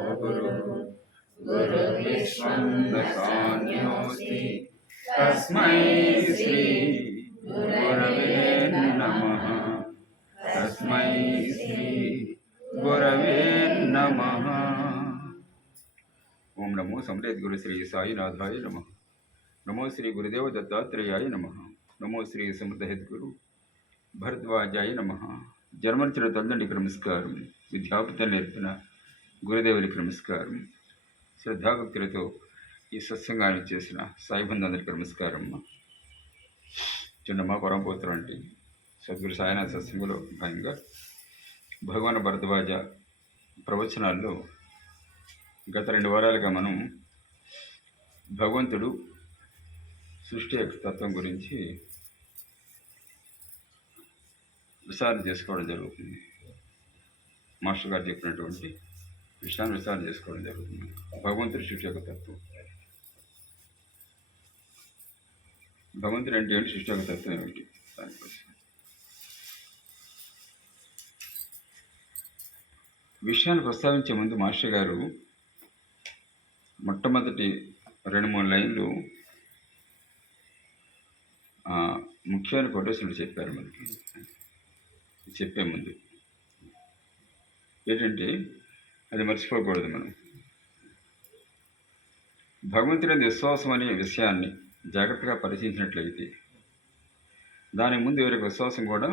गुरु गुरुर्विश्वं दशान्योऽस्ति तस्मै श्री गुरवे नमः। तस्मै श्री गुरवे नमः। ओम नमो समृद्ध गुरु श्री साईनाथाय नमः। नमो श्री गुरुदेव दत्तात्रेयाय नमः। नमो श्री समृद्ध गुरु భరద్వాజాయ నమః। జన్మనిచ్చిన తల్లిదండ్రికి నమస్కారం, విద్యాపతిని నేర్పిన గురుదేవునికి నమస్కారం, శ్రద్ధాభక్తులతో ఈ సత్సంగాన్ని చేసిన సాయిబంధులందరికీ నమస్కారం. చిన్నమ్మ పరమపుత్రం అంటే సద్గురు సాయినాథ సత్సంగంలో భాగంగా భగవాన్ భరద్వాజ ప్రవచనాల్లో గత 2 వారాలుగా మనం భగవంతుడు సృష్టి యొక్క తత్వం గురించి విచారణ చేసుకోవడం జరుగుతుంది. మాస్టర్ గారు చెప్పినటువంటి విషయాన్ని విచారణ చేసుకోవడం జరుగుతుంది. భగవంతుడి సృష్టి యొక్క తత్వం, భగవంతుడు అంటే ఏంటి, సృష్టి యొక్క తత్వం ఏమిటి, దానికోసం విషయాన్ని ప్రస్తావించే ముందు మాస్టర్ గారు మొట్టమొదటి 2-3 లైన్లు ముఖ్యమైన కొటేషన్లు చెప్పారు. మనకి చెప్పే ముందు ఏంటంటే అది మర్చిపోకూడదు. మనం భగవంతుడి విశ్వాసం అనే విషయాన్ని జాగ్రత్తగా పరిశీలించినట్లయితే దాని ముందు ఎవరికి విశ్వాసం కూడా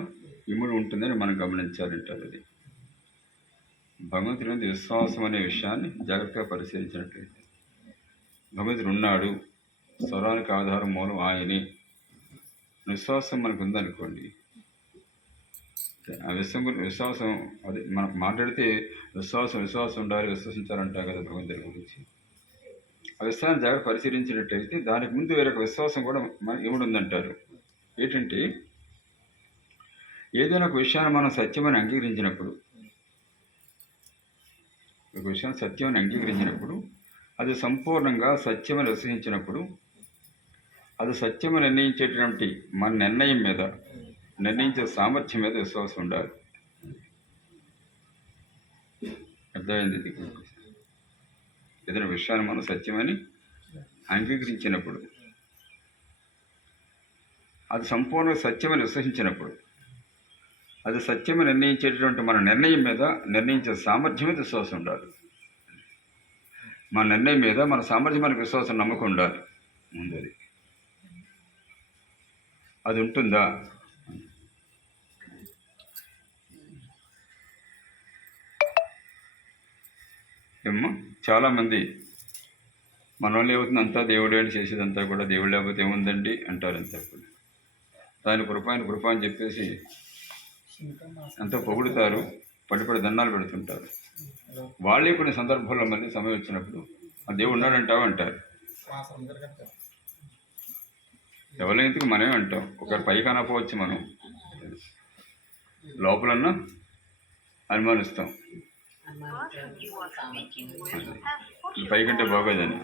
ఇముడు ఉంటుందని మనం గమనించాలంటారు. అది భగవంతుడి మీద విశ్వాసం అనే విషయాన్ని జాగ్రత్తగా పరిశీలించినట్లయితే భగవంతుడు ఉన్నాడు, స్వరానికి ఆధారం మూలం ఆయనే విశ్వాసం మనకు ఉందనుకోండి. ఆ విశ్వాసం అది మనకు మాట్లాడితే విశ్వాసం ఉండాలి, విశ్వసించాలంటారు కదా భగవంతుడి గురించి. ఆ విశ్వాసాన్ని జాగ్రత్త పరిశీలించినట్టయితే దానికి ముందు వేరొక విశ్వాసం కూడా మనకి ఇవ్వడుందంటారు. ఏంటంటే ఏదైనా ఒక విషయాన్ని మనం సత్యమని అంగీకరించినప్పుడు, ఒక విషయాన్ని సత్యమని అంగీకరించినప్పుడు, అది సంపూర్ణంగా సత్యమని విశ్వసించినప్పుడు, అది సత్యమని నిర్ణయించేటువంటి మన నిర్ణయం మీద, నిర్ణయించే సామర్థ్యం మీద విశ్వాసం ఉండాలి. అర్థమైంది? ఏదైనా విషయాన్ని మనం సత్యమని అంగీకరించినప్పుడు, అది సంపూర్ణ సత్యమని విశ్వసించినప్పుడు, అది సత్యమని నిర్ణయించేటటువంటి మన నిర్ణయం మీద, నిర్ణయించే సామర్థ్యం మీద విశ్వాసం ఉండాలి. మన నిర్ణయం మీద మన సామర్థ్యం మనకు విశ్వాసం, నమ్మకం ఉండాలి ముందు. అది ఉంటుందా? ఏమో చాలామంది మన వాళ్ళు ఏమవుతుంది, అంతా దేవుడే అని చేసేదంతా కూడా దేవుడు లేకపోతే ఏముందండి అంటారు. అంతా కూడా దాని కృప అని చెప్పేసి ఎంతో పొగుడుతారు, పడిపడి దండాలు పెడుతుంటారు. వాళ్ళే కొన్ని సందర్భాల్లో మళ్ళీ సమయం వచ్చినప్పుడు ఆ దేవుడు ఉన్నాడంటావు అంటారు. ఎవరైందుకు మనమే అంటాం. ఒకరు పైకి అనపోవచ్చు, మనం లోపలన్నా అనుమానిస్తాం, పైకంటే బాగోదని.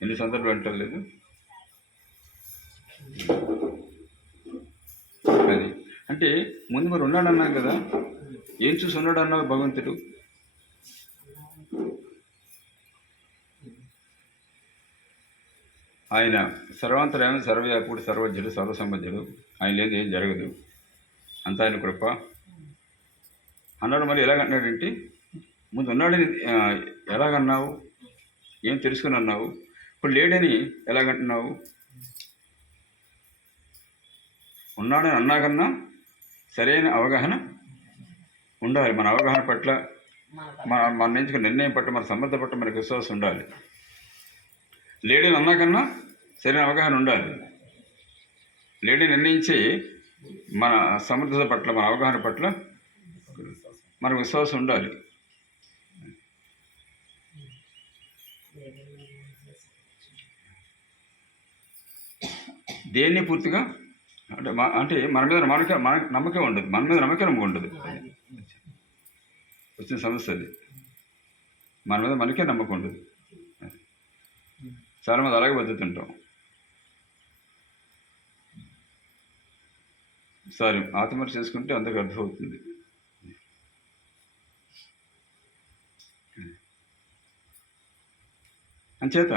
ఎన్ని సందర్భాలు అంటలేదు. అది అంటే ముందు మరి ఉన్నాడన్నాం కదా, ఏం చూసి ఉన్నాడు అన్నావు భగవంతుడు? ఆయన సర్వాంతర్యామి, సర్వవ్యాపుడు, సర్వజ్ఞుడు, సర్వసంబద్ధుడు. ఆయన లేదు ఏం జరగదు, అంత ఆయన కృప అన్నాడు. మరి ఎలాగన్నాడంటే ముందు ఉన్నాడని ఎలాగన్నావు, ఏం తెలుసుకుని అన్నావు, ఇప్పుడు లేడని ఎలాగంటున్నావు? ఉన్నాడని అన్నాకన్నా సరైన అవగాహన ఉండాలి. మన అవగాహన పట్ల, మన నుంచి నిర్ణయం పట్ల, మన సమర్థ పట్ల మనకు విశ్వాసం ఉండాలి. లేడని అన్నాకన్నా సరైన అవగాహన ఉండాలి. లేడని నిర్ణయించి మన సమర్థత పట్ల, మన అవగాహన పట్ల మనకు విశ్వాసం ఉండాలి. దేన్ని పూర్తిగా అంటే మన మీద నమ్మకం ఉండదు, మన మీద నమ్మకం ఉండదు. వచ్చిన సమస్య అది. మన మీద మనకే నమ్మకం ఉండదు. చాలామంది అలాగే బతుకుతుంటాం. ఒకసారి ఆత్మహత్య చేసుకుంటే అందరికి అర్థమవుతుంది. అంచేత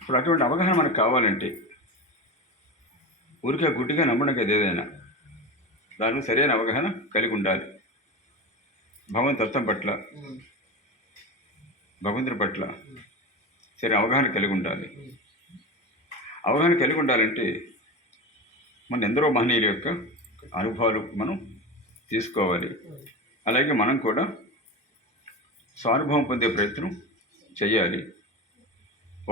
ఇప్పుడు అటువంటి అవగాహన మనకు కావాలంటే ఊరికే గుడ్డిగా నమ్మడం కదా ఏదైనా, దానికి సరైన అవగాహన కలిగి ఉండాలి. భగవంతత్వం పట్ల, భగవంతుడి పట్ల సరే అవగాహన కలిగి ఉండాలి. అవగాహన కలిగి ఉండాలంటే మన ఎందరో మహనీయుల యొక్క అనుభవాలు మనం తీసుకోవాలి. అలాగే మనం కూడా స్వానుభవం పొందే ప్రయత్నం చేయాలి.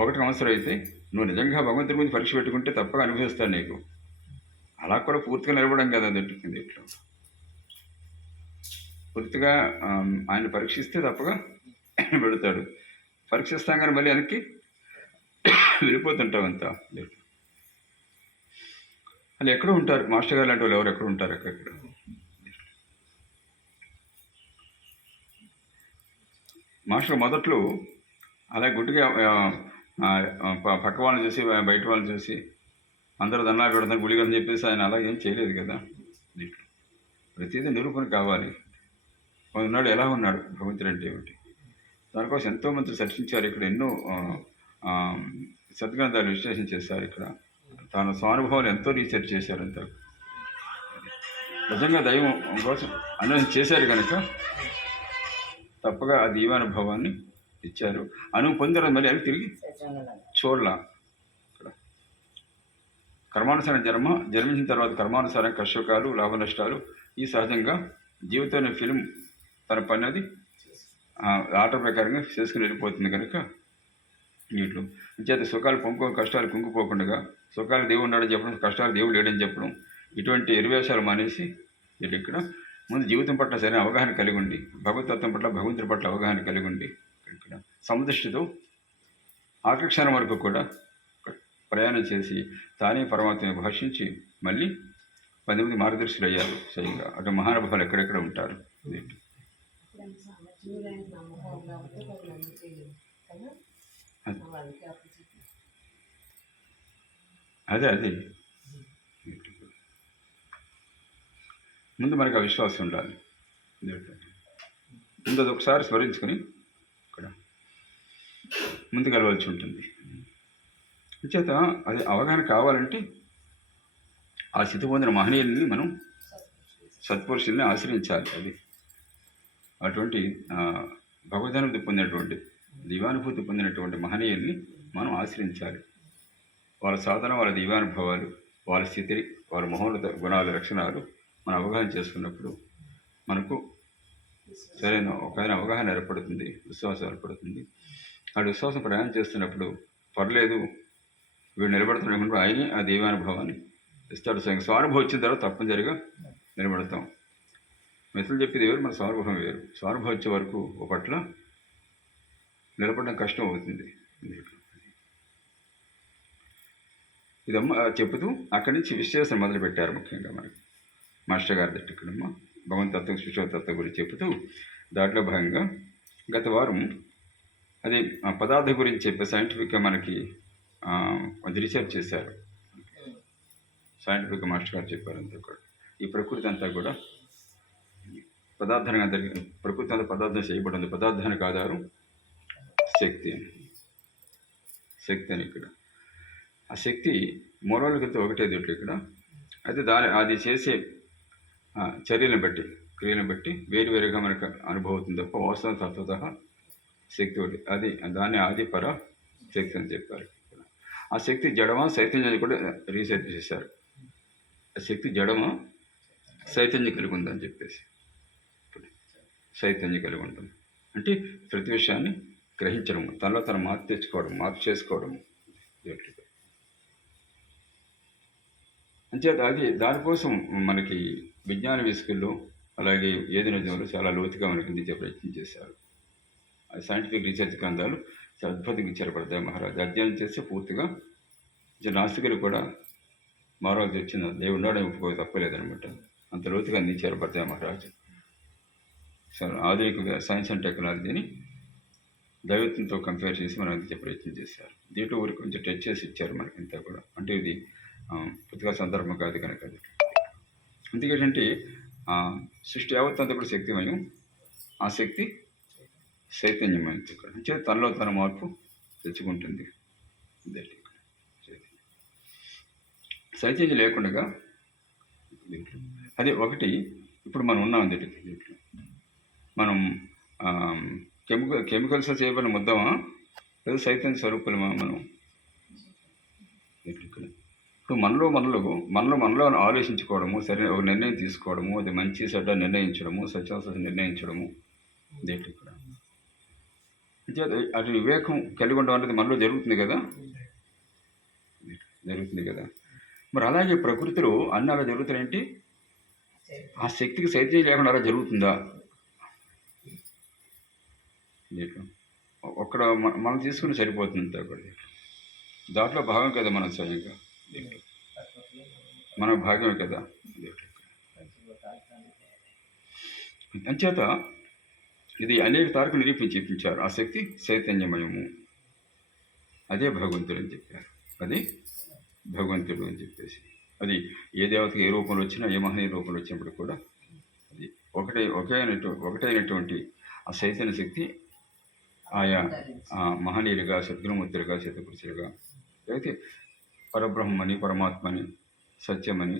ఒకటి అవసరం అయితే నువ్వు నిజంగా భగవంతుడి గురించి పరీక్ష పెట్టుకుంటే తప్పగా అనుభవిస్తాను నీకు. అలా కూడా పూర్తిగా నిలబడం కదా దొరుకుతుంది. ఇట్లా పూర్తిగా ఆయన పరీక్షిస్తే తప్పగా పెడతాడు. పరీక్షిస్తాం కానీ మళ్ళీ వెనక్కి వెళ్ళిపోతుంటాం అంతా. వాళ్ళు ఎక్కడ ఉంటారు మాస్టర్ గారు లాంటి వాళ్ళు ఎవరు ఎక్కడ ఉంటారు అక్కడ. మాస్టర్ మొదట్లో అలా గుడ్డిగా పక్క వాళ్ళని చూసి బయట వాళ్ళని చూసి అందరూ దండాలు పెడతారు గుడిగని చెప్పేసి ఆయన అలా ఏం చేయలేదు కదా. ప్రతిదీ నిరూపణ కావాలి. ఉన్నాడు ఎలా ఉన్నాడు భగవంతుడు అంటే ఏమిటి, దానికోసం ఎంతోమంది చర్చించారు. ఇక్కడ ఎన్నో సద్గ్రంథాలు విశ్లేషణ చేశారు. ఇక్కడ తన స్వానుభవాలు ఎంతో రీసెర్చ్ చేశారు. అంత నిజంగా దైవం కోసం అన్వేషణ చేశారు కనుక తప్పగా ఆ దీవానుభవాన్ని ఇచ్చారు. అనుభవం పొందారు. మళ్ళీ అది తిరిగి చూడలా. ఇక్కడ కర్మానుసారం జన్మించిన తర్వాత కర్మానుసారం కష్టకాలు లాభ నష్టాలు ఈ సహజంగా జీవితం ఫిలిం తన పని అది ఆట ప్రకారంగా చేసుకుని వెళ్ళిపోతుంది కనుక నీళ్ళు చేత సుఖాలు కష్టాలు కుంగిపోకుండా సుఖాలు దేవుడు ఉన్నాడని చెప్పడం, కష్టాలు దేవుడు లేడని చెప్పడం, ఇటువంటి ఎరువేషాలు మానేసి వీళ్ళు ఇక్కడ ముందు జీవితం పట్ల సరైన అవగాహన కలిగి ఉండి, భగవతత్వం పట్ల భగవంతుడి పట్ల అవగాహన కలిగి ఉండి ఇక్కడ సమదృష్టితో ఆఖరి క్షణం వరకు కూడా ప్రయాణం చేసి తానే పరమాత్మని భాషించి మళ్ళీ 10 మంది మార్గదర్శులు అయ్యారు. స్వయంగా అటు మహానుభావులు ఎక్కడెక్కడ ఉంటారు. అదే ముందు మనకు ఆ విశ్వాసం ఉండాలి. ముందు అది ఒకసారి స్మరించుకొని ఇక్కడ ముందుకెళ్ళవలసి ఉంటుంది. చేత అది అవగాహన కావాలంటే ఆ స్థితి పొందిన మహనీయుల్ని మనం సత్పురుషుల్ని ఆశ్రయించాలి. అది అటువంటి భగవదనుభూతి పొందినటువంటి దివ్యానుభూతి పొందినటువంటి మహనీయుల్ని మనం ఆశ్రయించాలి. వాళ్ళ సాధన, వాళ్ళ దివ్యానుభవాలు, వాళ్ళ స్థితి, వాళ్ళ మహోన్నత గుణాలు, లక్షణాలు మనం అవగాహన చేసుకున్నప్పుడు మనకు సరైన ఒక అవగాహన ఏర్పడుతుంది, విశ్వాసం ఏర్పడుతుంది. ఆ విశ్వాసం ప్రయాణం చేస్తున్నప్పుడు పర్లేదు వీడు నిలబడుతున్నప్పుడు ఆయనే ఆ దివ్యానుభవాన్ని ఇస్తాడు. స్వానుభవం వచ్చిన తర్వాత తప్పనిసరిగా నిలబడతాం. మిత్రులు చెప్పేది వేరు, మన స్వానుభవం వేరు. స్వానుభవం వచ్చే వరకు ఒక పట్ల నిలబడడం కష్టం అవుతుంది. ఇదమ్మ చెబుతూ అక్కడి నుంచి విశ్లేషణ మొదలుపెట్టారు. ముఖ్యంగా మనకి మాస్టర్ గారి దగ్గర ఇక్కడమ్మ భగవంతత్వం సుశోతత్వం గురించి చెబుతూ దాంట్లో భాగంగా గత వారం అది పదార్థం గురించి చెప్పే సైంటిఫిక్గా మనకి అది రీసెర్చ్ చేశారు. సైంటిఫిక్గా మాస్టర్ గారు చెప్పారు. అంతా కూడా ఈ ప్రకృతి అంతా కూడా పదార్థానికి అందరికీ ప్రకృతి అంతా పదార్థం చేయబడింది. పదార్థానికి ఆధారం శక్తి అని ఇక్కడ ఆ శక్తి మూలాలకింత ఒకటే దీంట్లో ఇక్కడ అయితే అది చేసే చర్యలను బట్టి క్రియలను బట్టి వేరువేరుగా మనకు అనుభవం అవుతుంది తప్ప వాస్తవం తత్వత శక్తి ఒకటి. అది దాన్ని ఆది పర శక్తి అని చెప్పారు. ఆ శక్తి జడమా చైతన్యాన్ని కూడా రీసెర్చ్ చేశారు. ఆ శక్తి జడమా చైతన్యం కలిగి ఉందని చెప్పేసి చైతన్యం కలిగి ఉంటుంది అంటే ప్రతి విషయాన్ని గ్రహించడం, తనలో తను మార్పు తెచ్చుకోవడం, మార్పు చేసుకోవడం. అంచేత అది దానికోసం మనకి విజ్ఞాన విసుకుల్లో అలాగే ఏది నిజంలో చాలా లోతుగా మనకి అందించే ప్రయత్నం చేశారు. అది సైంటిఫిక్ రీసెర్చ్ గ్రంథాలు చాలా అద్భుతంగా ఇచ్చారు పడతాయి మహారాజు. అధ్యయనం చేస్తే పూర్తిగా నాస్తికులు కూడా మారాల్సి వచ్చిన దేవుడు ఉన్నాడని ఒప్పుకో తప్పలేదనమాట. అంత లోతుగా అందించారు పడతాయి మహారాజు. ఆధునిక సైన్స్ అండ్ టెక్నాలజీని దైవత్వంతో కంపేర్ చేసి మనం అందించే ప్రయత్నం చేశారు. దీంట్లో ఊరికి కొంచెం టచ్ చేసి ఇచ్చారు మనకింతా కూడా. అంటే ఇది పుస్తక సందర్భం కాదు కనుక అది ఎందుకంటే సృష్టి యావత్తంతా కూడా శక్తిమయం. ఆ శక్తి చైతన్యమైనది ఇక్కడ అంటే తనలో తన మార్పు తెచ్చుకుంటుంది. చైతన్యం లేకుండా దీంట్లో అదే ఒకటి ఇప్పుడు మనం ఉన్నాం దీంట్లో మనం కెమికల్స్ చేయబడిన ముద్దమా లేదా చైతన్య స్వరూపులమా మనం? ఇప్పుడు మనలో ఆలోచించుకోవడము, సరైన ఒక నిర్ణయం తీసుకోవడము, అది మంచి చెడ్డ నిర్ణయించడము, సత్యాసత్యం నిర్ణయించడము దేంట్లో ఇక్కడ అటు వివేకం కలిగి ఉండడం అనేది మనలో జరుగుతుంది కదా. మరి అలాగే ప్రకృతిలో అన్నీ అలా జరుగుతాయేంటి? ఆ శక్తికి చైతన్యం లేకుండా అలా జరుగుతుందా? ఒక్కడ మనం తీసుకుని సరిపోతుంది అక్కడ. దాంట్లో భాగం కదా మనం స్వయంగా, మన భాగమే కదా. అంచేత ఇది అనేక తారకు నిరూపించారు. ఆ శక్తి చైతన్యమయము, అదే భగవంతుడు అని చెప్పారు. అది భగవంతుడు అని చెప్పేసి, అది ఏ దేవతకి ఏ రూపంలో వచ్చినా, ఏ మహనీయ రూపంలో వచ్చినప్పుడు కూడా అది ఒకటైనటువంటి ఆ చైతన్య శక్తి ఆయా మహనీయులుగా, సద్గురుమూర్తులుగా, శతపురుషులుగా, అయితే పరబ్రహ్మని, పరమాత్మని, సత్యమని,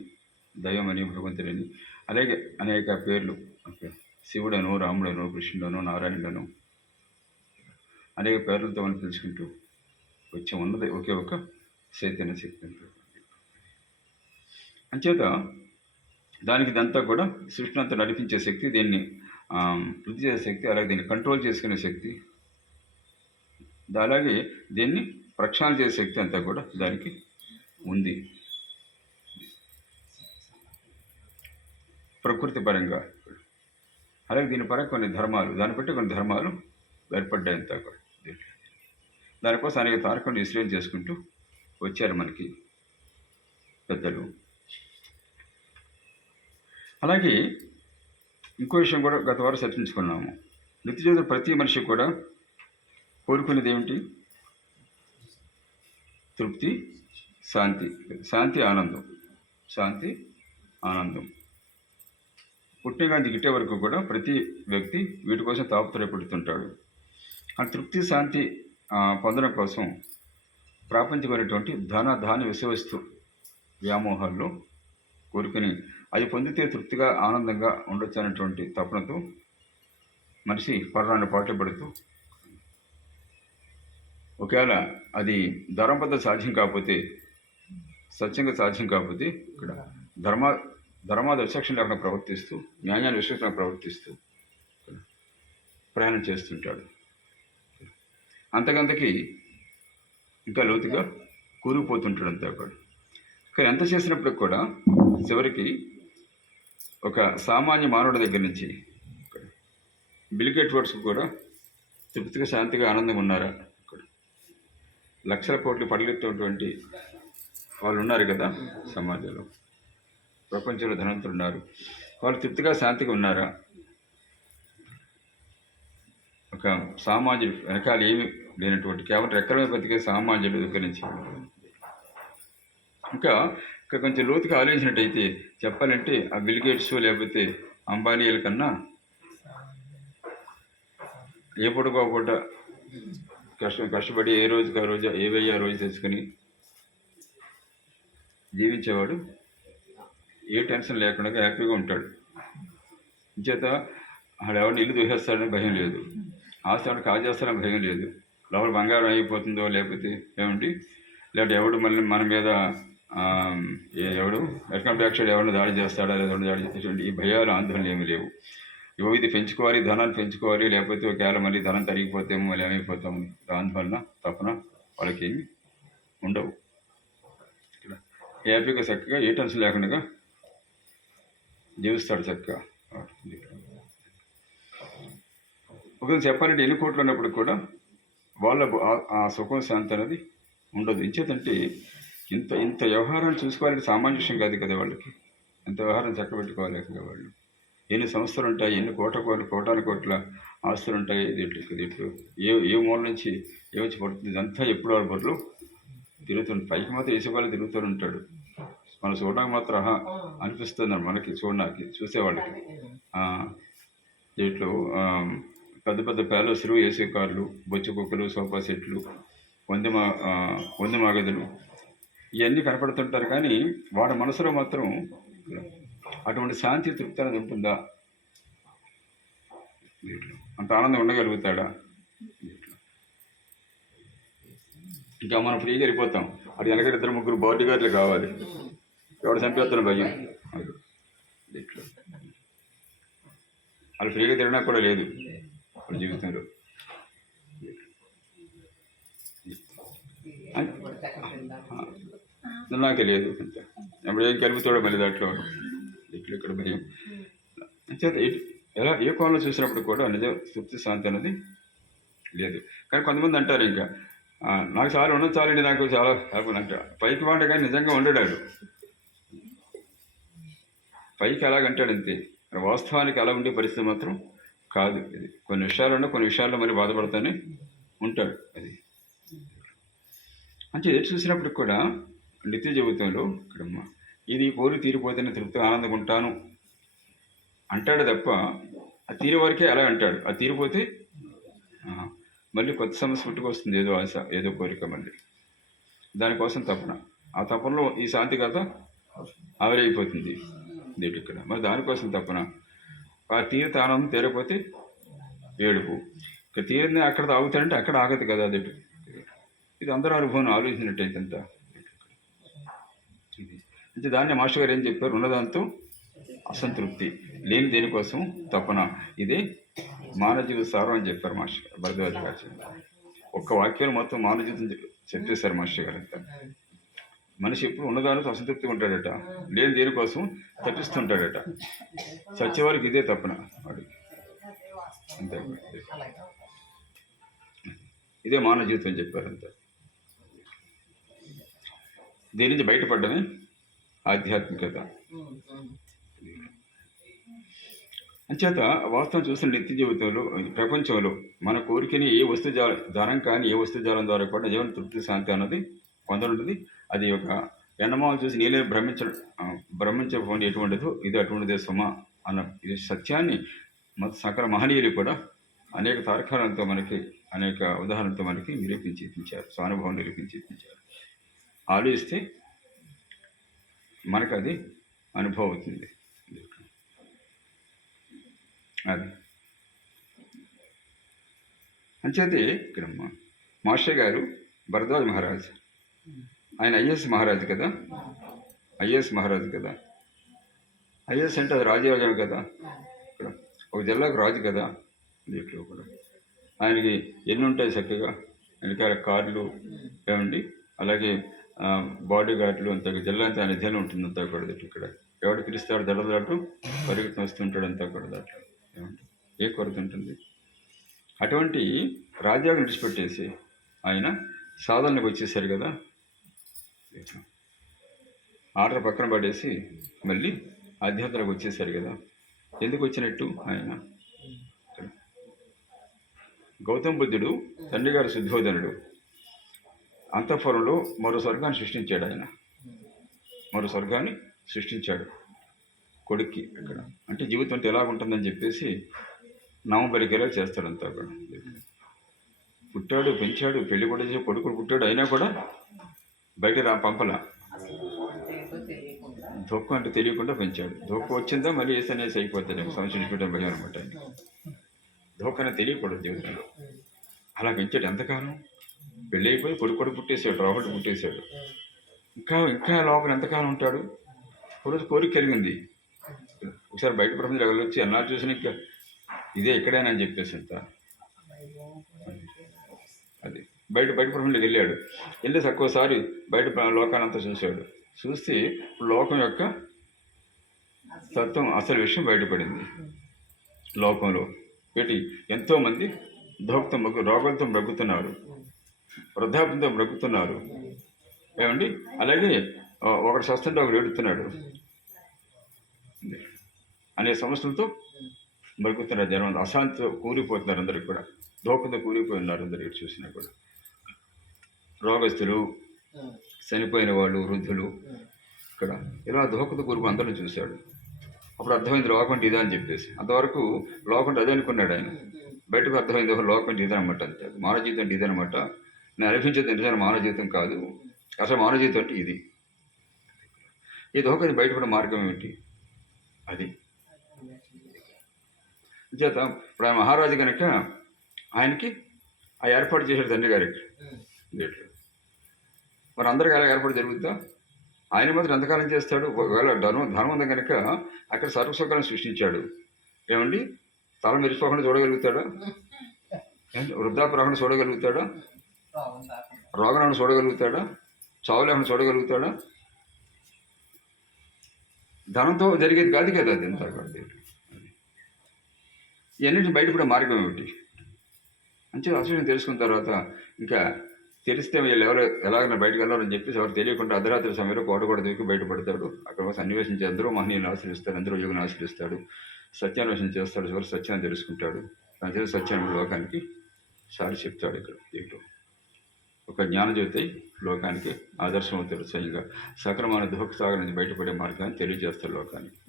దైవమని, భగవంతుడని, అలాగే అనేక పేర్లు, శివుడను, రాముడను, కృష్ణుడను, నారాయణుడను అనేక పేర్లతో మనం తెలుసుకుంటూ వచ్చి ఉన్నది ఒకే ఒక చైతన్య శక్తి. అంచేత దానికి ఇదంతా కూడా సృష్టి అంతా నడిపించే శక్తి, దీన్ని వృద్ధి చేసే శక్తి, అలాగే దీన్ని కంట్రోల్ చేసుకునే శక్తి, అలాగే దీన్ని ప్రక్షాళన చేసే శక్తి అంతా కూడా దానికి ఉంది. ప్రకృతి పరంగా, అలాగే దీని పరంగా కొన్ని ధర్మాలు, దాన్ని బట్టి కొన్ని ధర్మాలు ఏర్పడ్డాయి అంతా కూడా. దానికోసం అనేక తారకాలను విశ్లేషణ చేసుకుంటూ వచ్చారు మనకి పెద్దలు. అలాగే ఇంకో విషయం కూడా గత వారం చర్చించుకున్నాము. నిత్య జీవితంలో ప్రతి మనిషి కూడా కోరుకునేది ఏమిటి? తృప్తి, శాంతి, ఆనందం. పుట్టినగాంచి గిట్టే వరకు కూడా ప్రతి వ్యక్తి వీటి కోసం తాపత్రయపడుతుంటాడు. ఆ తృప్తి, శాంతి పొందడం కోసం ప్రాపంచికమైనటువంటి ధాన్య విషవస్తు వ్యామోహాల్లో కోరుకుని అది పొందితే తృప్తిగా, ఆనందంగా ఉండొచ్చు అనేటువంటి తపనతో మనిషి పర్రాన్ని పాటుపడుతూ, ఒకవేళ అది ధర్మబద్ధ సాధ్యం కాకపోతే, సత్యంగా సాధ్యం కాకపోతే, ఇక్కడ ధర్మాద విచక్షణ లేకుండా ప్రవర్తిస్తూ, న్యాయాన్ని విశ్వసంగా ప్రవర్తిస్తూ ప్రయాణం చేస్తుంటాడు. అంతకంతకి ఇంకా లోతుగా కూరుకుపోతుంటాడు అంతా కూడా. కానీ ఎంత చేసినప్పటికి కూడా చివరికి ఒక సామాన్య మానవుడి దగ్గర నుంచి బిల్గేట్ వర్డ్స్ కూడా తృప్తిగా, శాంతిగా, ఆనందంగా ఉన్నారా? ఇక్కడ లక్షల కోట్లు పడలెత్తేటువంటి వాళ్ళు ఉన్నారు కదా సమాజంలో, ప్రపంచంలో ధనవంతులు ఉన్నారు. వాళ్ళు తృప్తిగా, శాంతిగా ఉన్నారా? ఒక సామాన్యుడు వెనకాల ఏమి లేనటువంటి కేవలం రెక్కలమే బతికే సామాన్యుడు దగ్గర నుంచి ఇంకా కొంచెం లోతుగా ఆలోచించినట్టయితే చెప్పాలంటే ఆ బిల్గేట్స్ లేకపోతే అంబానీల కన్నా ఏ పూట కష్టపడి ఏ రోజుకి ఆ రోజు, ఏ వెయ్యి ఆ రోజు తెచ్చుకొని జీవించేవాడు ఏ టెన్షన్ లేకుండా హ్యాపీగా ఉంటాడు. ఇంచేత వాడు ఎవరిని ఇల్లు దూసేస్తాడని భయం లేదు, ఆస్తాడు కాజేస్తాడని భయం లేదు, లోపల బంగారం అయిపోతుందో లేకపోతే లేకపోతే ఎవడు మళ్ళీ మన మీద ఎవడు ఎకం ప్రేక్షకుడు ఎవరిని దాడి చేస్తాడా లేదా దాడి చేసేటువంటి ఈ భయాలు, ఆందోళనలు ఏమీ లేవు. ఇది పెంచుకోవాలి, ధనాన్ని పెంచుకోవాలి, లేకపోతే ఒకవేళ మళ్ళీ ధనం తరిగిపోతేమో మళ్ళీ ఏమైపోతాము, దానివల్ల తపన వాళ్ళకి ఏమి ఉండవు. ఇక్కడ హ్యాపీగా చక్కగా ఏ టెన్షన్ లేకుండా జీవిస్తాడు చక్కగా. ఒకవేళ చెప్పాలంటే ఎన్ని కోట్లు ఉన్నప్పుడు కూడా వాళ్ళ ఆ సుఖం, శాంతి అనేది ఉండదు. ఇంచేతంటే ఇంత వ్యవహారాన్ని చూసుకోవాలంటే సామాన్య విషయం కాదు కదా వాళ్ళకి. ఎంత వ్యవహారం చక్కబెట్టుకోవాలి కదా వాళ్ళు. ఎన్ని సంస్థలు ఉంటాయి, ఎన్ని కోటాల ఆస్తులు ఉంటాయి. దీంట్లో ఏ మూల నుంచి ఏమొచ్చి పడుతుంది, ఇదంతా ఎప్పుడు వాళ్ళ బొర్రలు తిరుగుతుంది. పైకి మాత్రం వేసేవాళ్ళు తిరుగుతూ ఉంటాడు. మనం చూడడానికి మాత్రం అనిపిస్తుంది మనకి, చూసేవాళ్ళకి. దీంట్లో పెద్ద పెద్ద ప్యాలెస్లు, ఏసీ కార్లు, బొచ్చు కుక్కలు, సోఫా సెట్లు, వంద మాగదులు ఇవన్నీ కనపడుతుంటారు. కానీ వాడి మనసులో మాత్రం అటువంటి శాంతి, తృప్తి అనేది ఉంటుందా? అంత ఆనందం ఉండగలుగుతాడా? ఇంకా మనం ఫ్రీగా వెళ్ళిపోతాం. అది వెనక 2-3 బాడీ గార్డులు కావాలి. ఎవడు చంపేస్తున్న భయం. ఇట్లా వాళ్ళు ఫ్రీగా తినడా కూడా లేదు వాళ్ళ జీవితంలో. నాకే లేదు అంత ఎప్పుడు ఏం కలుగుతాడో మళ్ళీ దాంట్లో ఇట్లా ఇక్కడ భయం. అంచేత ఎలా ఏ కోణంలో చూసినప్పుడు కూడా నిజ తృప్తి, శాంతి అనేది లేదు. కానీ కొంతమంది అంటారు ఇంకా నాకు చాలా ఉన్నది చాలండి, నాకు చాలా హ్యాపీ అంటాడు. పైకి మాట కానీ నిజంగా ఉండడాడు. పైకి అలాగంటాడు అంతే, వాస్తవానికి అలా ఉండే పరిస్థితి మాత్రం కాదు. ఇది కొన్ని విషయాల్లో కొన్ని విషయాల్లో మరి బాధపడుతూనే ఉంటాడు. అది అంటే ఎదురు చూసినప్పుడు కూడా నిత్య జీవితంలో ఇక్కడ ఇది కోరి తీరిపోతేనే తృప్తి, ఆనందంగా ఉంటాను అంటాడు తప్ప ఆ తీరే వరకే అలా అంటాడు. ఆ తీరిపోతే మళ్ళీ కొత్త సమస్య పుట్టుకొస్తుంది, ఏదో ఆశ, ఏదో కోరిక, మళ్ళీ దానికోసం తపన. ఆ తపనలో ఈ శాంతి కథ ఆవిరైపోతుంది దేటి ఇక్కడ. మరి దానికోసం తపన. ఆ తీరిత ఆనందం తీరకపోతే ఏడుపు. ఇక తీరింది అక్కడ ఆగుతాడంటే అక్కడ ఆగదు కదా అదేటు. ఇది అందరూ అనుభవం ఆలోచించినట్టయితే అంత ఇది అంటే దాన్ని మాస్టర్ గారు ఏం చెప్పారు? ఉన్నదాంతో అసంతృప్తి, లేని దేనికోసం తపన, ఇదే మానవ జీవిత సారం అని చెప్పారు మాస్టర్ గారు, భరద్వాజ గారు. ఒక్క వాక్యాలు మొత్తం మానవ జీవితం చెప్పేశారు మాస్టర్ గారు అంతా. మనిషి ఎప్పుడు ఉన్నదానితో అసంతృప్తిగా ఉంటాడట, లేని దేనికోసం తప్పిస్తుంటాడట. సత్యవారికి ఇదే తపన వాడికి, అంతే. ఇదే మానవ జీవితం అని చెప్పారు అంతా. దీని నుంచి బయటపడమే ఆధ్యాత్మికత. అంచేత వాస్తవం చూసిన నిత్య జీవితంలో, ప్రపంచంలో మన కోరికని ఏ ధనం కానీ ఏ వస్తుజాలం ద్వారా కూడా జీవన తృప్తి, శాంతి అన్నది పొందనుంటుంది. అది ఒక ఎండమాలు చూసి నీళ్ళే భ్రమించకపోండి ఎటువంటిదో ఇది అటువంటిదే సుమ అన్న ఇది సత్యాన్ని సకల మహనీయులు కూడా అనేక తార్కాలతో మనకి, అనేక ఉదాహరణలతో మనకి నిరూపించి ఇప్పించారు, స్వానుభవం నిరూపించి ఇప్పించారు. ఆలోచిస్తే మనకు అది అనుభవం అవుతుంది. అది అంచేతే ఇక్కడ మాస్టర్ గారు భరద్వాజ్ మహారాజ్, ఆయన ఐఏఎస్ మహారాజు కదా, ఐఏఎస్ మహారాజు కదా. ఐఏఎస్ అంటే అది రాజరాజం కదా, ఇక్కడ ఒక జిల్లాకు రాజు కదా. దీంట్లో కూడా ఆయనకి ఎన్ని ఉంటాయి చక్కగా, వెనకాల కార్లు ఏమండి, అలాగే బాడీ గార్డులు, అంత జిల్లా అంతా ఆయన జిల్లా ఉంటుంది అంతా కూడా. ఇక్కడ ఎవడు పిలుస్తాడు దడదాటు పరిగెత్తున వస్తుంటాడు అంతా కూడా. దాంట్లో ఏమంటే ఏ కొరత ఉంటుంది. అటువంటి రాజ్యాన్ని విడిచిపెట్టేసి ఆయన సాధనకు వచ్చేసారు కదా. ఆర్డర్ పక్కన పడేసి మళ్ళీ ఆధ్యాత్మకు వచ్చేసారు కదా. ఎందుకు వచ్చినట్టు? ఆయన గౌతమ బుద్ధుడు తండ్రి గారు శుద్ధోధనుడు అంతఃపురంలో మరో స్వర్గాన్ని సృష్టించాడు. ఆయన మరో స్వర్గాన్ని సృష్టించాడు కొడుక్కి. అక్కడ అంటే జీవితం అంటే ఎలాగుంటుందని చెప్పేసి నామబలికేలా చేస్తాడు అంతా కూడా. పుట్టాడు, పెంచాడు, పెళ్లి కూడా చేసి కొడుకుడు పుట్టాడు, అయినా కూడా బయట పంపల. దుఃఖం అంటే తెలియకుండా పెంచాడు. దుఃఖం వచ్చిందా మళ్ళీ వేసనేసి అయిపోతాడు, సంశయించుకుంటే భయం అనమాట. దుఃఖం తెలియకూడదు జీవితంలో. అలా పెంచాడు ఎంతకాలం. పెళ్ళి అయిపోయి కొడుకు పుట్టేశాడు, రాబడి పుట్టేశాడు. ఇంకా లోపల ఎంతకాలం ఉంటాడు. ఒకరోజు కోరిక కలిగింది, ఒకసారి బయట ప్రపంచంలో వెళ్ళొచ్చి అన్నారు చూసిన ఇంకా ఇదే ఎక్కడైనా అని చెప్పేసి అంత అది బయట ప్రపంచంలోకి వెళ్ళాడు. వెళ్ళి తక్కువసారి బయట లోకానంతా చూశాడు. చూస్తే లోకం యొక్క తత్వం, అసలు విషయం బయటపడింది. లోకంలో పెట్టి ఎంతోమంది రోగంతో బ్రతుకుతున్నారు, వృద్ధాప్యంతో బ్రతుకుతున్నారు ఏమండి. అలాగే ఒకటి స్వస్థంటే ఒకడు ఏడుతున్నాడు అనే సమస్యలతో బ్రతుకుతున్నారు జనం. అశాంతితో కూలిపోతున్నారు అందరికి కూడా, దోకంతో కూలిపోయి ఉన్నారు అందరికి చూసినా కూడా. రోగస్తులు, చనిపోయిన వాళ్ళు, వృద్ధులు, ఇక్కడ ఇలా దోకంతో కూలిపోయి అందరిని చూశాడు. అప్పుడు అర్థమైంది లోకం అంటే ఇదే అని చెప్పేసి. అంతవరకు లోకం అంటే అదే అనుకున్నాడు ఆయన. బయటకు అర్థమైంది లోకం అంటే ఇదనమాట, అంతే. మానవ జీవితం అంటే ఇదనమాట, నేను అనిపించేది నిజమైన మానవ జీవితం కాదు, అసలు మానవ జీవితం అంటే ఇది. ఈ దోహకది బయటపడే మార్గం ఏమిటి? అది చేత ఇప్పుడు ఆయన మహారాజు కనుక ఆయనకి ఆ ఏర్పాటు చేశాడు తండ్రి గారికి గేట్లు. మరి అందరికీ అలా ఏర్పాటు జరుగుద్దా? ఆయన మాత్రం ఎంతకాలం చేస్తాడు? ఒకవేళ ధనవంతం కనుక అక్కడ సర్వసుఖాలను సృష్టించాడు. ఏమండి, తల మెరిసిపోకుండా చూడగలుగుతాడా? వృద్ధాప్య రాకుండా చూడగలుగుతాడా? రోగం రాకుండా చూడగలుగుతాడా? చావు లేకుండా చూడగలుగుతాడా? ధనంతో జరిగేది కాదు కదా అది. ఎంత ఇవన్నింటిని బయటపడే మార్గం ఏమిటి అంటే అసలు తెలుసుకున్న తర్వాత ఇంకా తెలిస్తే వీళ్ళు ఎవరు ఎలాగైనా బయటకు వెళ్ళారని చెప్పేసి ఎవరు తెలియకుండా అర్ధరాత్రి సమయంలో కోట కూడా దూకి బయటపడతాడు. అక్కడ అన్వేషించి అందరూ మహనీయులను ఆశ్రయిస్తాడు, అందరూ యోగుని ఆశ్రయిస్తాడు, సత్యాన్వేషణ చేస్తాడు, చివరి సత్యాన్ని తెలుసుకుంటాడు. దాని సత్యాన్ని లోకానికి సారి చెప్తాడు. ఇక్కడ దీంట్లో ఒక జ్ఞానజ్యోతి లోకానికి ఆదర్శం అవుతాడు. స్వయంగా సక్రమాన దుఃఖసాగర్ నుంచి బయటపడే మార్గాన్ని తెలియజేస్తాడు లోకానికి.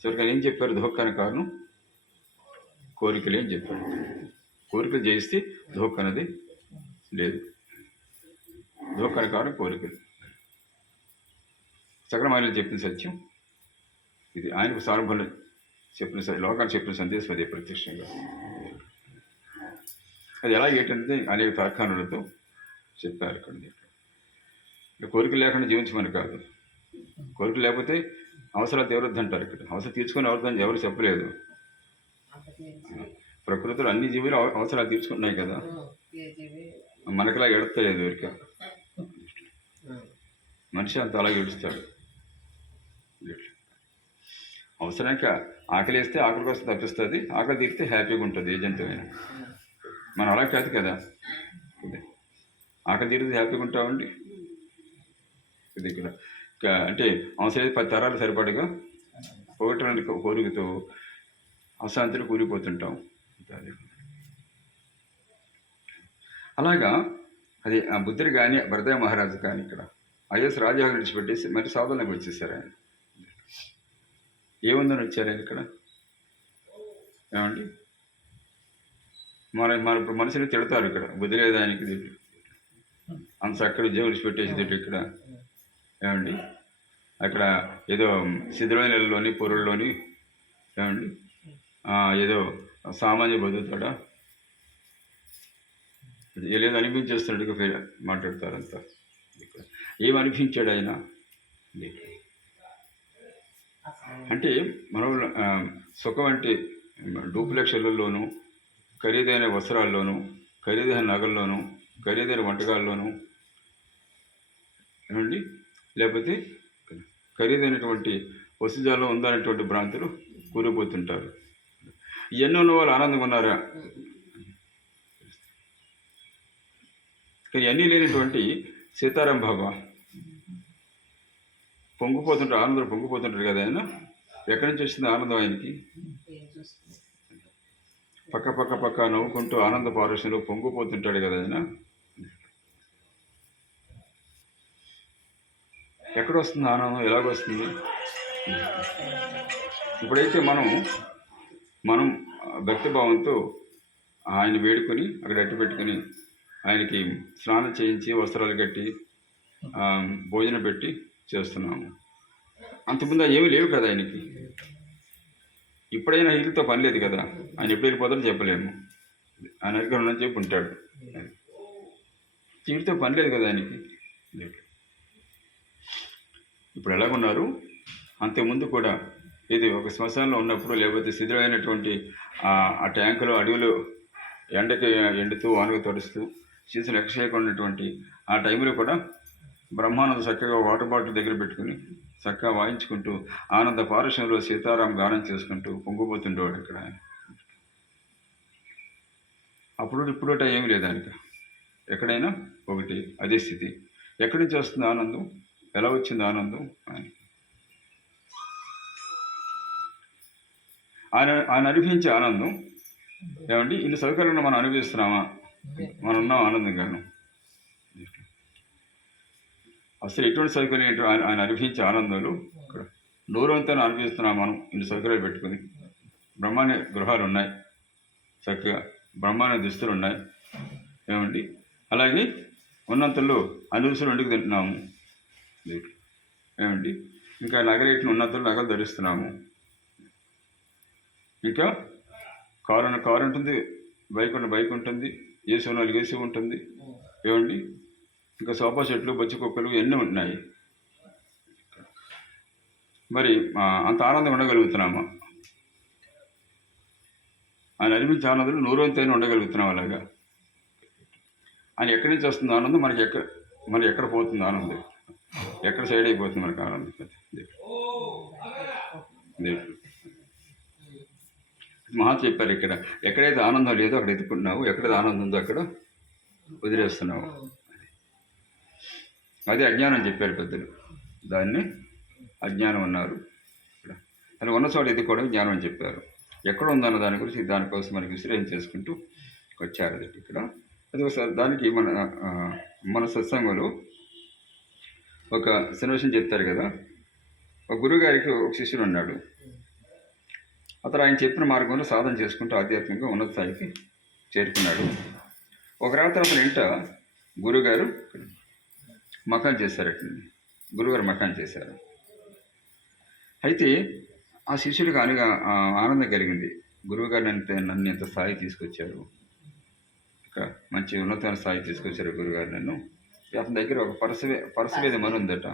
చివరికి ఏం చెప్పారు? దుఃఖానికి కారణం కోరికలే అని చెప్పాడు. కోరికలు జయిస్తే దుఃఖం అనేది లేదు. దుఃఖానికి కారణం కోరికలు. సక్రమాయలు చెప్పిన సత్యం ఇది. ఆయనకు సార్వభౌములు చెప్పిన లోకానికి చెప్పిన సందేశం అదే ప్రత్యక్షంగా. అది ఎలా ఏంటంటే అనేక తర్కానులతో చెప్పారు. ఇక్కడ కోరికలు లేకుండా జీవించమని కాదు. కోరికలు లేకపోతే అవసరాలు తీవ్రద్దు అంటారు. ఇక్కడ అవసరం తీర్చుకొని ఎవరు చెప్పలేదు. ప్రకృతిలో అన్ని జీవులు అవసరాలు తీర్చుకుంటున్నాయి కదా, మనకిలా ఎడతలేదు ఎవరికి. మనిషి అంత అలాగే ఏడుస్తాడు. అవసరానికి ఆకలి వేస్తే ఆకలి కోసం తప్పిస్తుంది, ఆకలి తీరితే హ్యాపీగా ఉంటుంది ఏ జంతువైనా. మనం అలా కాదు కదా, ఆకలి తీరితే హ్యాపీగా ఉంటామండి. ఇది ఇక్కడ అంటే అవసరం 10 తరాలు సరిపడగా పోగొట్టడానికి కోరికతో అశాంతిని కూలిపోతుంటాం. అలాగా అది ఆ బుద్ధుడు కానీ భరతయ్య మహారాజు కానీ ఇక్కడ ఐఎస్ రాజాగా విడిచిపెట్టేసి మరి సాధనకు వచ్చేసారు. ఆయన ఏముందని వచ్చారు ఆయన ఇక్కడ? ఏమండి, మన ఇప్పుడు మనుషులు తిడతారు ఇక్కడ, బుద్ధి లేదు ఆయనకి, అంత చక్కటి ఉద్యోగం విడిచిపెట్టేసి తిట్టు ఇక్కడ. ఏమండి, అక్కడ ఏదో శిథిలమైన నెలలోని పొరుల్లోని ఏమండి ఏదో సామాన్య బతుకుతాడా, ఏదో అనిపించేస్తున్నట్టుగా మాట్లాడతారంతా. ఏం అనిపించాడు ఆయన అంటే, మనం సుఖం అంటే డూప్లెక్స్లలోనూ, ఖరీదైన వస్త్రాల్లోనూ, ఖరీదైన నగల్లోనూ, ఖరీదైన వంటకాల్లోనూ ఏమండి, లేకపోతే ఖరీదైనటువంటి వస్తుజాల్లో ఉందనేటువంటి భ్రాంతులు కూలిపోతుంటారు. ఇవన్నీ ఉన్న వాళ్ళు ఆనందంగా ఉన్నారా? కానీ అన్నీ లేనటువంటి సీతారాం బాబా పొంగిపోతుంటారు, ఆనందం పొంగిపోతుంటారు కదా. ఆయన ఎక్కడి నుంచి వచ్చింది ఆనందం ఆయనకి? పక్క నవ్వుకుంటూ ఆనంద పారవశ్యంలో పొంగిపోతుంటాడు కదా ఆయన. ఎక్కడ వస్తుంది ఆనందం? ఎలాగొస్తుంది? ఇప్పుడైతే మనం భక్తిభావంతో ఆయన వేడుకొని అక్కడ అట్టు పెట్టుకుని ఆయనకి స్నానం చేయించి వస్త్రాలు కట్టి భోజనం పెట్టి చేస్తున్నాము. అంతకుముందు ఏమీ లేవు కదా ఆయనకి. ఇప్పుడైనా వీళ్ళతో పని లేదు కదా, ఆయన ఎప్పుడు వెళ్ళిపోతాడో చెప్పలేము. ఆయన దగ్గర ఉన్నని చెప్పి ఉంటాడు. వీటితో పని లేదు కదా ఆయనకి. ఇప్పుడు ఎలాగున్నారు? అంతకుముందు కూడా ఇది ఒక శ్మశానంలో ఉన్నప్పుడు, లేకపోతే శిథిలమైనటువంటి ఆ ట్యాంకులో అడవులు ఎండకి ఎండుతూ వానకు తడుస్తూ సీజన్ ఎక్సైగా ఉన్నటువంటి ఆ టైంలో కూడా బ్రహ్మానంద చక్కగా వాటర్ బాటిల్ దగ్గర పెట్టుకుని చక్కగా వాయించుకుంటూ ఆనంద పారవశ్యంలో సీతారాం గానం చేసుకుంటూ పొంగిపోతుండేవాడు ఇక్కడ. అప్పుడు ఇప్పుడు ఏమీ లేదు ఆయనకి. ఎక్కడైనా ఒకటి అదే స్థితి. ఎక్కడి నుంచి వస్తుంది ఆనందం? ఎలా వచ్చింది ఆనందం? ఆయన అనుభవించే ఆనందం ఏమండి, ఇన్ని సౌకర్యాలను మనం అనుభవిస్తున్నామా? మనం ఉన్నాం ఆనందంగాను. అసలు ఎటువంటి సౌకర్యం ఆయన అనుభవించే ఆనందాలు ఇక్కడ నూరంతా అనిపిస్తున్నాం మనం ఇన్ని సౌకర్యాలు పెట్టుకుని. బ్రహ్మాండ గృహాలు ఉన్నాయి, చక్కగా బ్రహ్మాండ దుస్తులు ఉన్నాయి ఏమండి. అలాగే ఉన్నంతలో అనుసలు వండుకు తింటున్నాము ఏమండి. ఇంకా నగరేటిని ఉన్నంతలో నగలు ధరిస్తున్నాము. ఇంకా కారు ఉంటుంది, బైక్ ఉంటుంది, ఏసీ ఉన్న ఏసీ ఉంటుంది ఏమండి. ఇంకా సోఫా సెట్లు, బొచ్చి కుక్కలు ఎన్నో ఉన్నాయి. మరి అంత ఆనందం ఉండగలుగుతున్నామా? ఆయన అనిపించే ఆనందం నూరంతైనా ఉండగలుగుతున్నాం. అలాగా ఆయన ఎక్కడి నుంచి వస్తుంది ఆనందం, మనకి ఎక్కడ పోతుంది ఆనందం, ఎక్కడ సైడ్ అయిపోతుంది మనకు ఆనందం. మహా చెప్పారు, ఇక్కడ ఎక్కడైతే ఆనందం లేదో అక్కడ ఎత్తుకుంటున్నావు, ఎక్కడైతే ఆనందం ఉందో అక్కడ వదిలేస్తున్నావు. అదే అజ్ఞానం చెప్పారు పెద్దలు, దాన్ని అజ్ఞానం అన్నారు. అది ఉన్న చోట ఎదుకోవడం జ్ఞానం అని చెప్పారు. ఎక్కడ ఉందన్న దాని గురించి దానికోసం మనకి విశ్లేషణ చేసుకుంటూ వచ్చారు. అది ఇక్కడ అది ఒకసారి దానికి మన సత్సంగంలో ఒక సన్నివేశం చెప్తారు కదా. ఒక గురువుగారికి ఒక శిష్యుడు ఉన్నాడు. అతను ఆయన చెప్పిన మార్గంలో సాధన చేసుకుంటూ ఆధ్యాత్మికంగా ఉన్నత స్థాయికి చేరుకున్నాడు. ఒక రాత్రి అతను ఇంట గురువుగారు మకాన్ చేశారు. గురువుగారు మకాన్ చేశారు. అయితే ఆ శిష్యుడికి ఆనందం కలిగింది. గురువుగారు నన్ను ఎంత స్థాయి తీసుకొచ్చారు, ఇక మంచి ఉన్నతమైన స్థాయి తీసుకొచ్చారు గురువుగారు నన్ను. అతని దగ్గర ఒక పరసవేద మను ఉందట.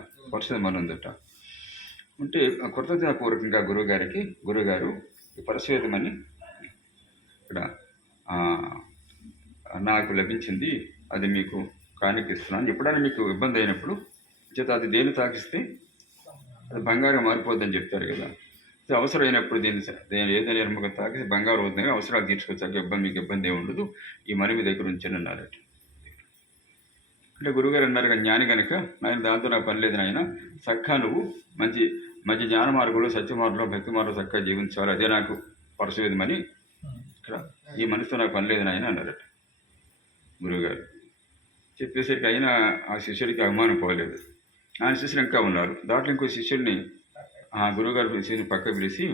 ఉంటే కృతజ్ఞతాపూర్వకంగా గురువుగారు ఈ పరసవేదమని ఇక్కడ నాకు లభించింది, అది మీకు కానికిస్తున్నాను. ఎప్పుడైనా మీకు ఇబ్బంది అయినప్పుడు చేత అది దేని తాకిస్తే అది బంగారం మారిపోద్దని చెప్తారు కదా. అవసరమైనప్పుడు దీన్ని ఏదైనా ఎరుమగా తాకి బంగారం అవుతుంది, అవసరాలు తీర్చుకొచ్చాక మీకు ఇబ్బంది ఏమి ఉండదు, ఈ మనీ మీ దగ్గర ఉంచండి అన్నారట. అంటే గురువుగారు అన్నారు, జ్ఞాని కనుక నాయన దాంతో నాకు పని లేదు నాయన, చక్కగా నువ్వు మంచి జ్ఞాన మార్గంలో, సత్య మార్గంలో, భక్తి మార్గంలో చక్కగా జీవించాలి, అదే నాకు పరసవేదమని, ఇక్కడ ఈ మనసుతో నాకు పని లేదు నాయన అన్నారట గురువుగారు. చెప్పేసరికి అయినా ఆ శిష్యుడికి అవమానం పోలేదు. ఆయన శిష్యులు ఇంకా ఉన్నారు. దాంట్లో ఇంకో శిష్యుడిని ఆ గురువుగారు శిష్యుని పక్క పిలిచి,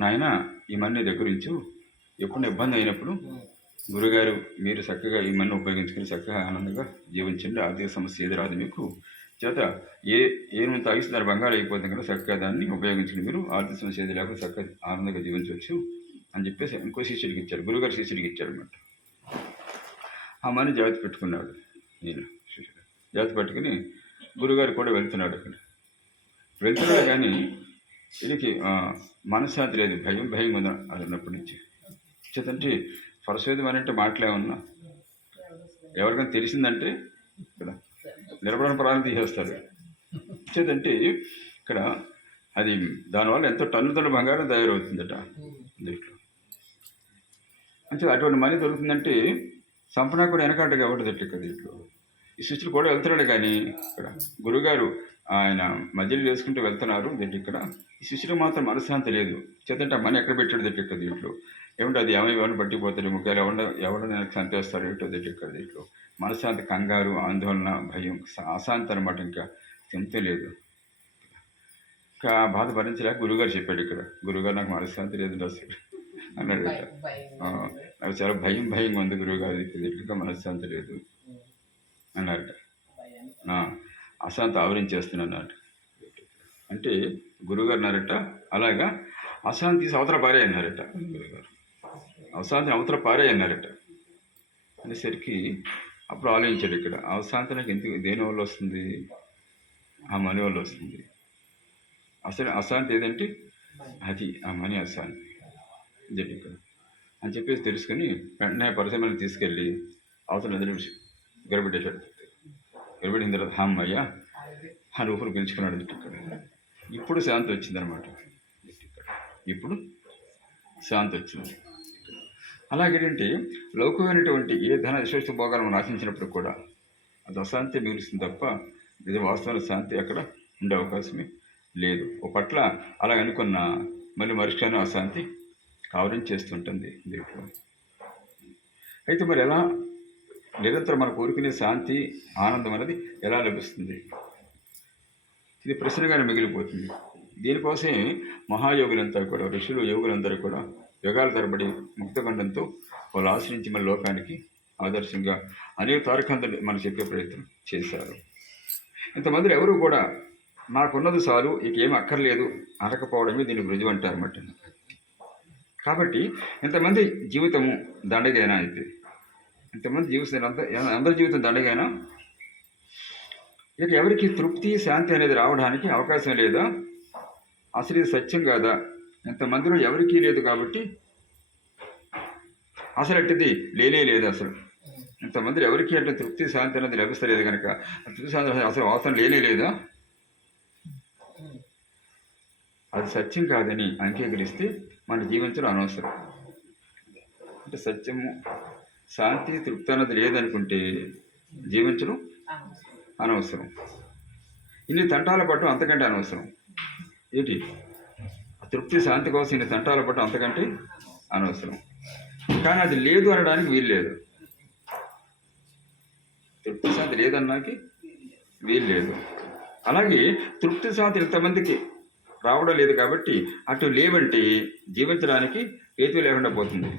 నాయన ఈ మన్ని దగ్గరించు, ఎప్పుడు ఇబ్బంది అయినప్పుడు గురుగారు మీరు చక్కగా ఈ మన్ని ఉపయోగించుకుని చక్కగా ఆనందంగా జీవించండి, ఆర్థిక సమస్య ఏది రాదు మీకు, చేత ఏ నువ్వు తాగిస్తున్నారు బంగారు అయిపోతుంది కదా, చక్కగా దాన్ని ఉపయోగించుకుని మీరు ఆర్థిక సమస్య ఏది లేకుండా చక్కగా ఆనందంగా జీవించవచ్చు అని చెప్పేసి ఇంకో శిష్యుడికి ఇచ్చారు. గురుగారు శిష్యుడికి ఇచ్చారు అన్నమాట. ఆ మని జాగ్రత్త పెట్టుకున్నాడు. నేను శిష్యుడు జాగ్రత్త పెట్టుకుని గురుగారు కూడా వెళ్తున్నాడు. వెళ్తున్నాడు కానీ వీడికి మనశ్శాంతి లేదు, భయం ఉందా అది ఉన్నప్పటి నుంచి. చేతంటే పరశువేదం అంటే మాటలేమన్నా ఎవరికైనా తెలిసిందంటే ఇక్కడ నిలబడిన ప్రాణం తీసేస్తారు. చేతంటే ఇక్కడ అది దానివల్ల ఎంతో టన్నుల బంగారం తయారవుతుందట దీంట్లో. అంటే అటువంటి మనీ దొరుకుతుందంటే సంపణ కూడా వెనకాటగా ఉండదట ఇక్కడ దీంట్లో. ఈ శిష్యుడు కూడా వెళ్తున్నాడు కానీ ఇక్కడ గురుగారు ఆయన మధ్యలో వేసుకుంటూ వెళ్తున్నారు దీంట్లో. ఇక్కడ ఈ శిష్యుడు మాత్రం మనశ్శాంతి లేదు. చేతంటే ఆ మనీ ఎక్కడ పెట్టాడు దట్ ఇక్కడ దీంట్లో. ఏమంటే అది ఏమైనా పట్టిపోతాడు, ముఖ్యాలు ఎవడో నాకు సంతేస్తాడు ఏంటో దట్ ఇక్కడ దీంట్లో. మనశ్శాంతి, కంగారు, ఆందోళన, భయం, అశాంతి అనమాట. ఇంకా ఎంత లేదు. ఇంకా బాధ భరించలేక గురువుగారు చెప్పాడు ఇక్కడ, గురువుగారు నాకు మనశ్శాంతి లేదు అసలు అన్నాడు. నాకు చాలా భయంగా ఉంది గురువుగారు, ఇంకా మనశ్శాంతి లేదు అన్నారట. అశాంతి ఆవరించేస్తున్నాడు అంటే గురువుగారు అన్నారట, అలాగా అశాంతి అవతల పారే అన్నారట గురువుగారు. అశాంతిని అవతల పారే అన్నారట. అనేసరికి అప్పుడు ఆలోచించాడు ఇక్కడ, అశాంతి నాకు ఎందుకు దేని వల్ల వస్తుంది, ఆ మనీ వల్ల వస్తుంది. అసలు అశాంతి ఏదంటే అది ఆ మనీ అశాంతి ఇదే ఇక్కడ అని చెప్పేసి తెలుసుకొని వెంటనే పరిశ్రమని తీసుకెళ్ళి అవతల నదిని గడబెట్టేశాడు. గడబెట్టిన తర్వాత అయ్యా ఆ రూపులు పెంచుకున్నాడు ఇక్కడ. ఇప్పుడు శాంతి వచ్చిందనమాట. ఇప్పుడు శాంతి వచ్చింది. అలాగేంటి లౌకికమైనటువంటి ఏ ధన విశేష భోగాలను ఆశించినప్పుడు కూడా అది అశాంతి మిగులుస్తుంది తప్ప ఇది వాస్తవానికి శాంతి అక్కడ ఉండే అవకాశమే లేదు. ఓ పట్ల అలా అనుకున్న మళ్ళీ మరుక్షణం అశాంతి ఆవరించేస్తుంటుంది దీంట్లో. అయితే మరి ఎలా నిరంతరం మన కోరుకునే శాంతి, ఆనందం అనేది ఎలా లభిస్తుంది? ఇది ప్రశ్నగానే మిగిలిపోతుంది. దీనికోసమే మహాయోగులంతా కూడా, ఋషులు యోగులందరూ కూడా యుగాల తరబడి ముక్తఖండంతో వాళ్ళు ఆశ్రయించి మన లోకానికి ఆదర్శంగా అనేక తారకాంతలు మనకు చెప్పే ప్రయత్నం చేశారు. ఇంతమంది ఎవరు కూడా నాకున్నది చాలు, ఇక ఏమి అక్కర్లేదు అనకపోవడమే దీనికి రుజువు అంటారన్నమాట. కాబట్టి ఇంతమంది జీవితము దండగైనా, అయితే ఇంతమంది జీవితం అందరి జీవితం దండగైనా ఇక ఎవరికి తృప్తి శాంతి అనేది రావడానికి అవకాశం లేదా? అసలు ఇది సత్యం కాదా? ఇంతమందిలో ఎవరికీ లేదు కాబట్టి అసలు అట్టిది లేదు. అసలు ఇంతమంది ఎవరికి అంటే తృప్తి శాంతి అనేది లభిస్తలేదు కనుక తృప్తి శాంతి అసలు అవసరం లేదా? అది సత్యం కాదని అంగీకరిస్తే మన జీవించడం అనవసరం. అంటే సత్యము శాంతి తృప్తి అన్నది లేదనుకుంటే జీవించడం అనవసరం. ఇన్ని తంటాల పట్టు అంతకంటే అనవసరం. ఏంటి తృప్తి శాంతి కోసం ఇన్ని తంటాల పట్టు అంతకంటే అనవసరం. కానీ అది లేదు అనడానికి వీలు లేదు. తృప్తి శాంతి లేదన్నాకి వీలు లేదు. అలాగే తృప్తి శాంతి ఇంతమందికి రావడం లేదు కాబట్టి అటు లేవంటే జీవించడానికి హేతు లేకుండా పోతుంది.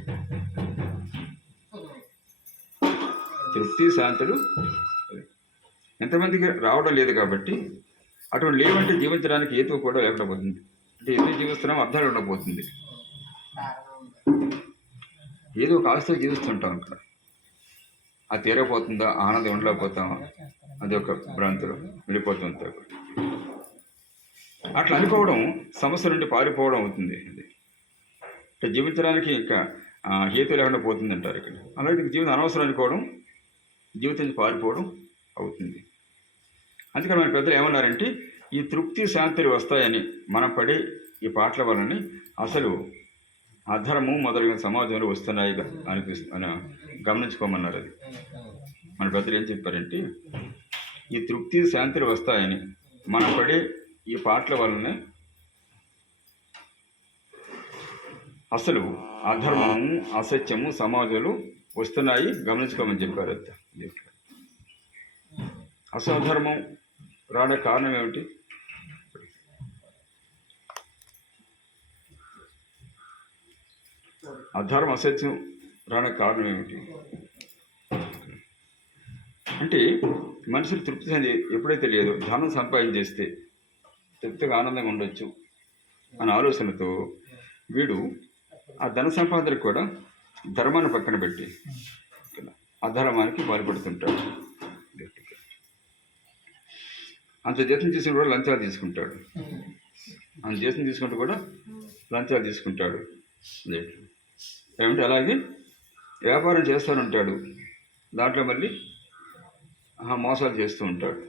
తృప్తి శాంతులు ఎంతమందికి రావడం లేదు కాబట్టి అటువంటి లేవంటే జీవించడానికి హేతువు కూడా లేకుండా పోతుంది. అంటే ఎందుకు జీవిస్తున్నాం అర్థాలు ఉండకపోతుంది. ఏదో ఒక ఆస్తితో జీవిస్తుంటాం ఇక్కడ. అది తీరపోతుందా, ఆనందం ఉండలేకపోతామా, అది ఒక భ్రాంతులు వెళ్ళిపోతుంది. అట్లా అనుకోవడం సమస్య నుండి పారిపోవడం అవుతుంది. అంటే జీవించడానికి ఇంకా హేతు లేకుండా పోతుంది అంటారు ఇక్కడ. అలాగే జీవితం అనవసరం అనుకోవడం జీవితం నుంచి పారిపోవడం అవుతుంది. అందుకని మన పెద్దలు ఏమన్నారంటే ఈ తృప్తి శాంతులు వస్తాయని మనం పడే ఈ పాటల వలని అసలు అధర్మం మొదలైన సమాజంలో వస్తున్నాయి అని గమనించుకోమన్నారు. అది మన పెద్దలు ఏం చెప్పారంటే ఈ తృప్తి శాంతులు వస్తాయని మనం పడే ఈ పాటల వలనే అసలు అధర్మము అసత్యము సమాజంలో వస్తున్నాయి గమనించుకోమని చెప్పారు. అసలు అధర్మం రావడానికి కారణం ఏమిటి? అధర్మం అసత్యం రావడానికి కారణం ఏమిటి అంటే మనుషులు తృప్తి చెంది ఎప్పుడైతే లేదో ధనం సంపాదించేస్తే తృప్తిగా ఆనందంగా ఉండొచ్చు అనే ఆలోచనతో వీడు ఆ ధన సంపాదన కూడా ధర్మాన్ని పక్కన పెట్టి అధర్మానికి పాల్పడుతుంటాడు. అంత జీతం తీసుకుని కూడా లంచాలు తీసుకుంటాడు. అంత జీతం తీసుకుంటూ కూడా లంచాలు తీసుకుంటాడు. ఏమంటే అలాగే వ్యాపారం చేస్తూనే దాంట్లో మళ్ళీ మోసాలు చేస్తూ ఉంటాడు.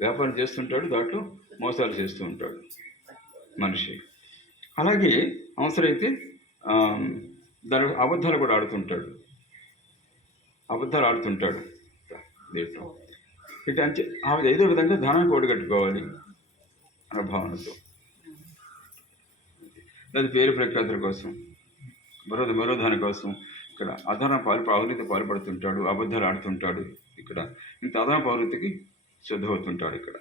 వ్యాపారం చేస్తుంటాడు, దాంట్లో మోసాలు చేస్తూ ఉంటాడు మనిషి. అలాగే అవసరమైతే దాని అబద్ధాలు కూడా ఆడుతుంటాడు దీంట్లో. ఇటు అంటే ఏదో విధంగా ధనానికి ఓడిగట్టుకోవాలి అనే భావనతో లేదా పేరు ప్రఖ్యాతుల కోసం మరో దాని కోసం ఇక్కడ అధర్మ అవినీతి పాల్పడుతుంటాడు, అబద్ధాలు ఆడుతుంటాడు. ఇక్కడ ఇంత అధర్మ ప్రవృత్తికి సిద్ధమవుతుంటాడు. ఇక్కడ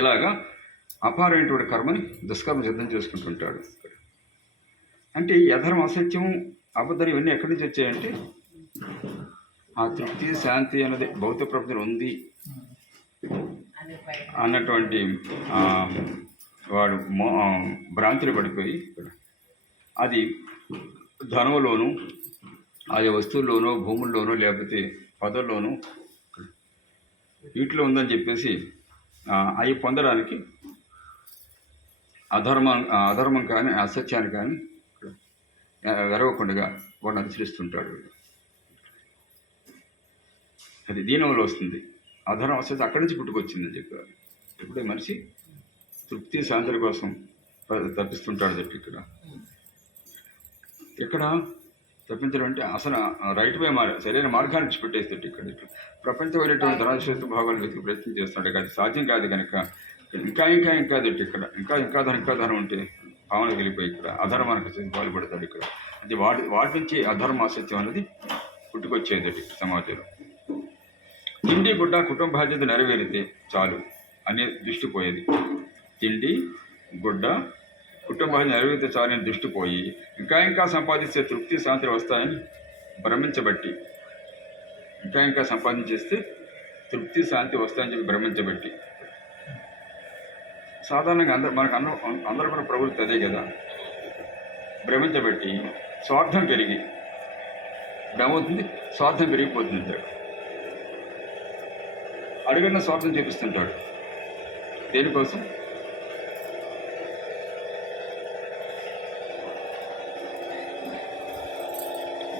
ఇలాగా అపారమైనటువంటి కర్మని దుష్కర్మ సిద్ధం చేసుకుంటుంటాడు. అంటే ఈ అధర్మ అసత్యం అబద్ధం ఇవన్నీ ఎక్కడి నుంచి వచ్చాయంటే ఆ తృప్తి శాంతి అనేది భౌతిక ప్రపంచంలో ఉంది అన్నటువంటి వాడు భ్రాంతిలో పడిపోయి అది ధనంలోనూ ఆయా వస్తువుల్లోనో భూముల్లోనో లేకపోతే పదవుల్లోనూ వీటిలో ఉందని చెప్పేసి అవి పొందడానికి అధర్మం కానీ అసత్యాన్ని కానీ వెరవకుండా వాడిని అనుసరిస్తుంటాడు. అది దీనంలో వస్తుంది. అధర్మం అసత్యం అక్కడి నుంచి పుట్టుకొచ్చిందని చెప్పారు. ఇప్పుడే మనిషి తృప్తి శాంతుల కోసం తప్పిస్తుంటాడు. ఇక్కడ తప్పించడం అంటే అసలు రైట్ వే సరైన మార్గాన్ని విడిచిపెట్టేస్తే ఇక్కడ ప్రపంచమైనటువంటి ధనాశక్తి భాగాలు వెతికి ప్రయత్నం చేస్తున్నాడు. అది సాధ్యం కాదు కనుక ఇంకా ఇక్కడ ఇంకా ధనం ఉంటే భావనకు వెళ్ళిపోయి ఇక్కడ అధర్మానికి పాల్పడతాడు. ఇక్కడ అది వాటి నుంచి అధర్మ అసత్యం అనేది పుట్టుకొచ్చేది సమాజంలో. తిండి గుడ్డ కుటుంబ బాధ్యత నెరవేరితే చాలు. అనే దృష్టి పోయేది. తిండి, గుడ్డ, కుటుంబాన్ని నెరవేర్చాలనే దృష్టి పోయి ఇంకా సంపాదిస్తే తృప్తి శాంతులు వస్తాయని భ్రమించబట్టి, ఇంకా సంపాదించేస్తే తృప్తి శాంతి వస్తాయని చెప్పి భ్రమించబట్టి, సాధారణంగా అందరూ కూడా ప్రవృత్తి అదే కదా, భ్రమించబట్టి స్వార్థం పెరిగి ఏమవుతుంది, స్వార్థం పెరిగిపోతుంది. అడుగున్న స్వార్థం చూపిస్తుంటాడు. దేనికోసం?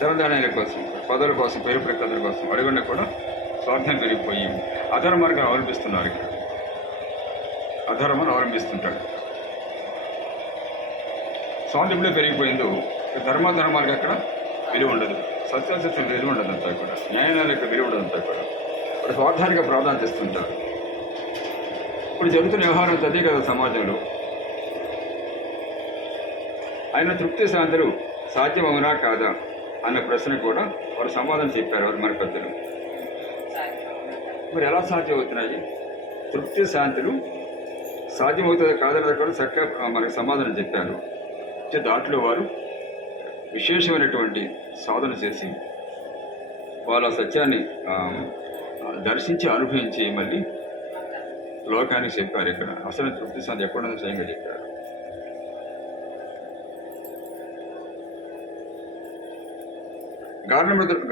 ధనధాన్యాల కోసం, పదవుల కోసం, పేరు ప్రఖ్యాతుల కోసం అడుగున్న కూడా స్వార్థం పెరిగిపోయి అధర్మ మార్గాన్ని అవలంబిస్తున్నారు. ఇక్కడ అధర్మాన్ని అవలంబిస్తుంటాడు. స్వార్థం ఎప్పుడే పెరిగిపోయిందో ధర్మానికి అక్కడ విలువ ఉండదు, సత్యాసత్యం విలువ ఉండదంతా కూడా, న్యాయాల యొక్క విలువ ఉండదంతా కూడా. ఇప్పుడు స్వార్థానికి ప్రాధాన్యత ఇస్తుంటారు. ఇప్పుడు జరుగుతున్న వ్యవహారం అదే కదా సమాజంలో. ఆయన తృప్తి శాంతులు సాధ్యమవునా కాదా అన్న ప్రశ్న కూడా వారు సమాధానం చెప్పారు. వారు మన పెద్దలు మరి ఎలా సాధ్యమవుతున్నాయి? తృప్తి శాంతులు సాధ్యమవుతుందా కాదన్నది కూడా చక్కగా మనకు సమాధానం చెప్పారు. దాంట్లో వారు విశేషమైనటువంటి సాధన చేసి వాళ్ళ సత్యాన్ని దర్శించి అనుభవించి మళ్ళీ లోకానికి చెప్పారు. ఇక్కడ అసలు తృప్తి శాంతి ఎక్కడుందో స్వయంగా చెప్పారు.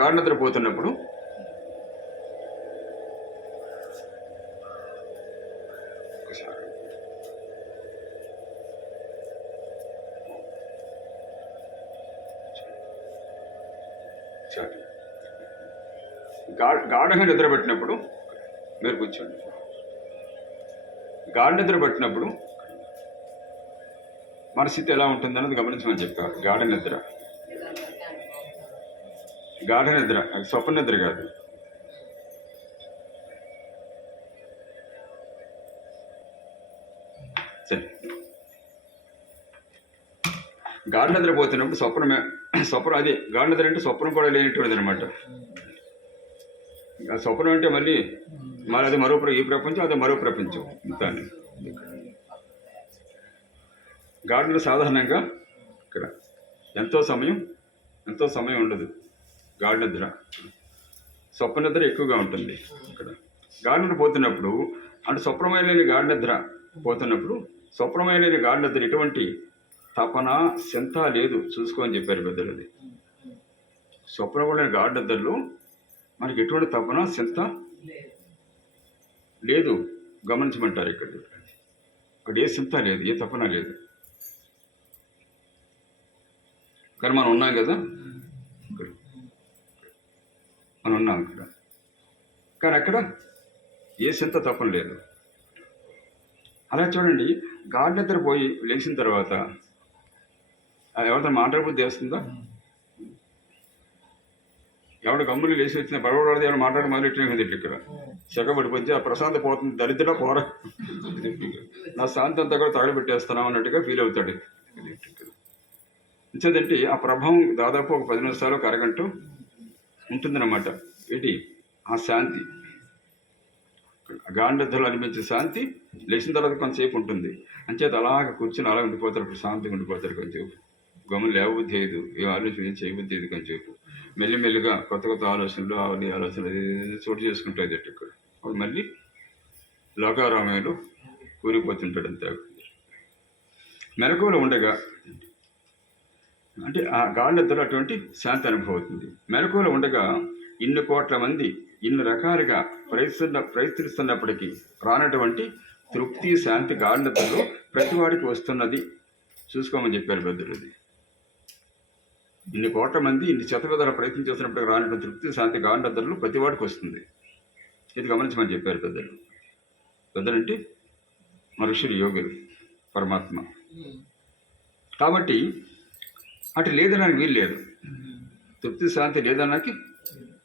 గాఢ నిద్ర పోతున్నప్పుడు గాఢంగా నిద్రపెట్టినప్పుడు మీరు కూర్చోండి. గాఢ నిద్ర పట్టినప్పుడు మన స్థితి ఎలా ఉంటుందన్నది గమనించమని చెప్పారు. గాఢ నిద్ర స్వప్న నిద్ర కాదు. సరే, గాఢ నిద్ర పోతున్నప్పుడు స్వప్నం అదే గాఢ నిద్ర అంటే స్వప్నం కూడా లేనటువంటిది అనమాట. స్వప్నం అంటే మళ్ళీ అది ఈ ప్రపంచం, అది మరో ప్రపంచం. దాన్ని గాఢ నిద్ర సాధారణంగా ఇక్కడ ఎంతో సమయం ఉండదు. గాఢ నిద్ర, స్వప్న నిద్ర ఎక్కువగా ఉంటుంది. ఇక్కడ గాఢ నిద్ర పోతున్నప్పుడు అంటే స్వప్నమైన గాఢ నిద్ర పోతున్నప్పుడు స్వప్నమైన గాఢ నిద్ర ఎటువంటి తపన చింత లేదు చూసుకోని చెప్పారు పెద్దలది. స్వప్నం కూడా గాఢ నిద్రలో మనకి ఎటువంటి తపన చింత లేదు గమనించమంటారు. ఇక్కడ ఏ చింత లేదు, ఏ తపన లేదు. కానీ మనం ఉన్నాం కదా, మనం ఉన్నాం ఇక్కడ. కానీ అక్కడ ఏ చింత తపన లేదు. అలా చూడండి, గాఢ నిద్ర పోయి లేచిన తర్వాత ఎవరితో మాట్లాడబుద్ధి వేస్తుందా? ఎవడ గమ్ములు లేచి వచ్చిన పడవడది ఎవరు మాట్లాడి మొదలెట్టిన ఇక్కడ చెక్కబడిపోతే ఆ ప్రశాంత పోతుంది, దరిద్ర పోర నా శాంతి అంతా కూడా తగలబెట్టేస్తున్నాం అన్నట్టుగా ఫీల్ అవుతాడు. ఇంచేదంటే ఆ ప్రభావం దాదాపు ఒక 10 నిమిషాలు, ఒక అరగంట ఉంటుందన్నమాట. ఏంటి ఆ శాంతి, గాఢ నిద్రలో అనిపించే శాంతి లేచిన తర్వాత కొంతసేపు ఉంటుంది. అంచేత అలాగ కూర్చొని అలా ఉండిపోతారు, ప్రశాంతంగా ఉండిపోతారు. కొంచెంసేపు గమని లేవబుద్ధి అయ్యేది, ఏ ఆలోచన ఏం చేయబుద్ధి అయ్యేది. కొంచెంసేపు మెల్లిమెల్లిగా కొత్త ఆలోచనలు చోటు చేసుకుంటుంది. ఇక్కడ అప్పుడు మళ్ళీ లోకారామయంలో కూలిపోతుంటాడు. అంతే మెలకువలో ఉండగా అంటే ఆ గాఢ నిద్ర అటువంటి శాంతి అనుభవం అవుతుంది. మెలకువలో ఉండగా ఇన్ని కోట్ల మంది ఇన్ని రకాలుగా ప్రయత్నిస్తున్నప్పటికీ రానటువంటి తృప్తి శాంతి గాఢ నిద్రలో ప్రతివాడికి వస్తున్నది చూసుకోమని చెప్పారు పెద్దలది. ఇన్ని కోట్ల మంది ఇన్ని శతవిధాల ప్రయత్నం చేస్తున్నప్పటికీ రానటువంటి తృప్తి శాంతి గాఢ నిద్రలో ప్రతివాడికి వస్తుంది. ఇది గమనించమని చెప్పారు పెద్దలు. పెద్దలంటే మనుషులు, యోగులు, పరమాత్మ. కాబట్టి అటు లేదనడానికి వీలు లేదు, తృప్తి శాంతి లేదనడానికి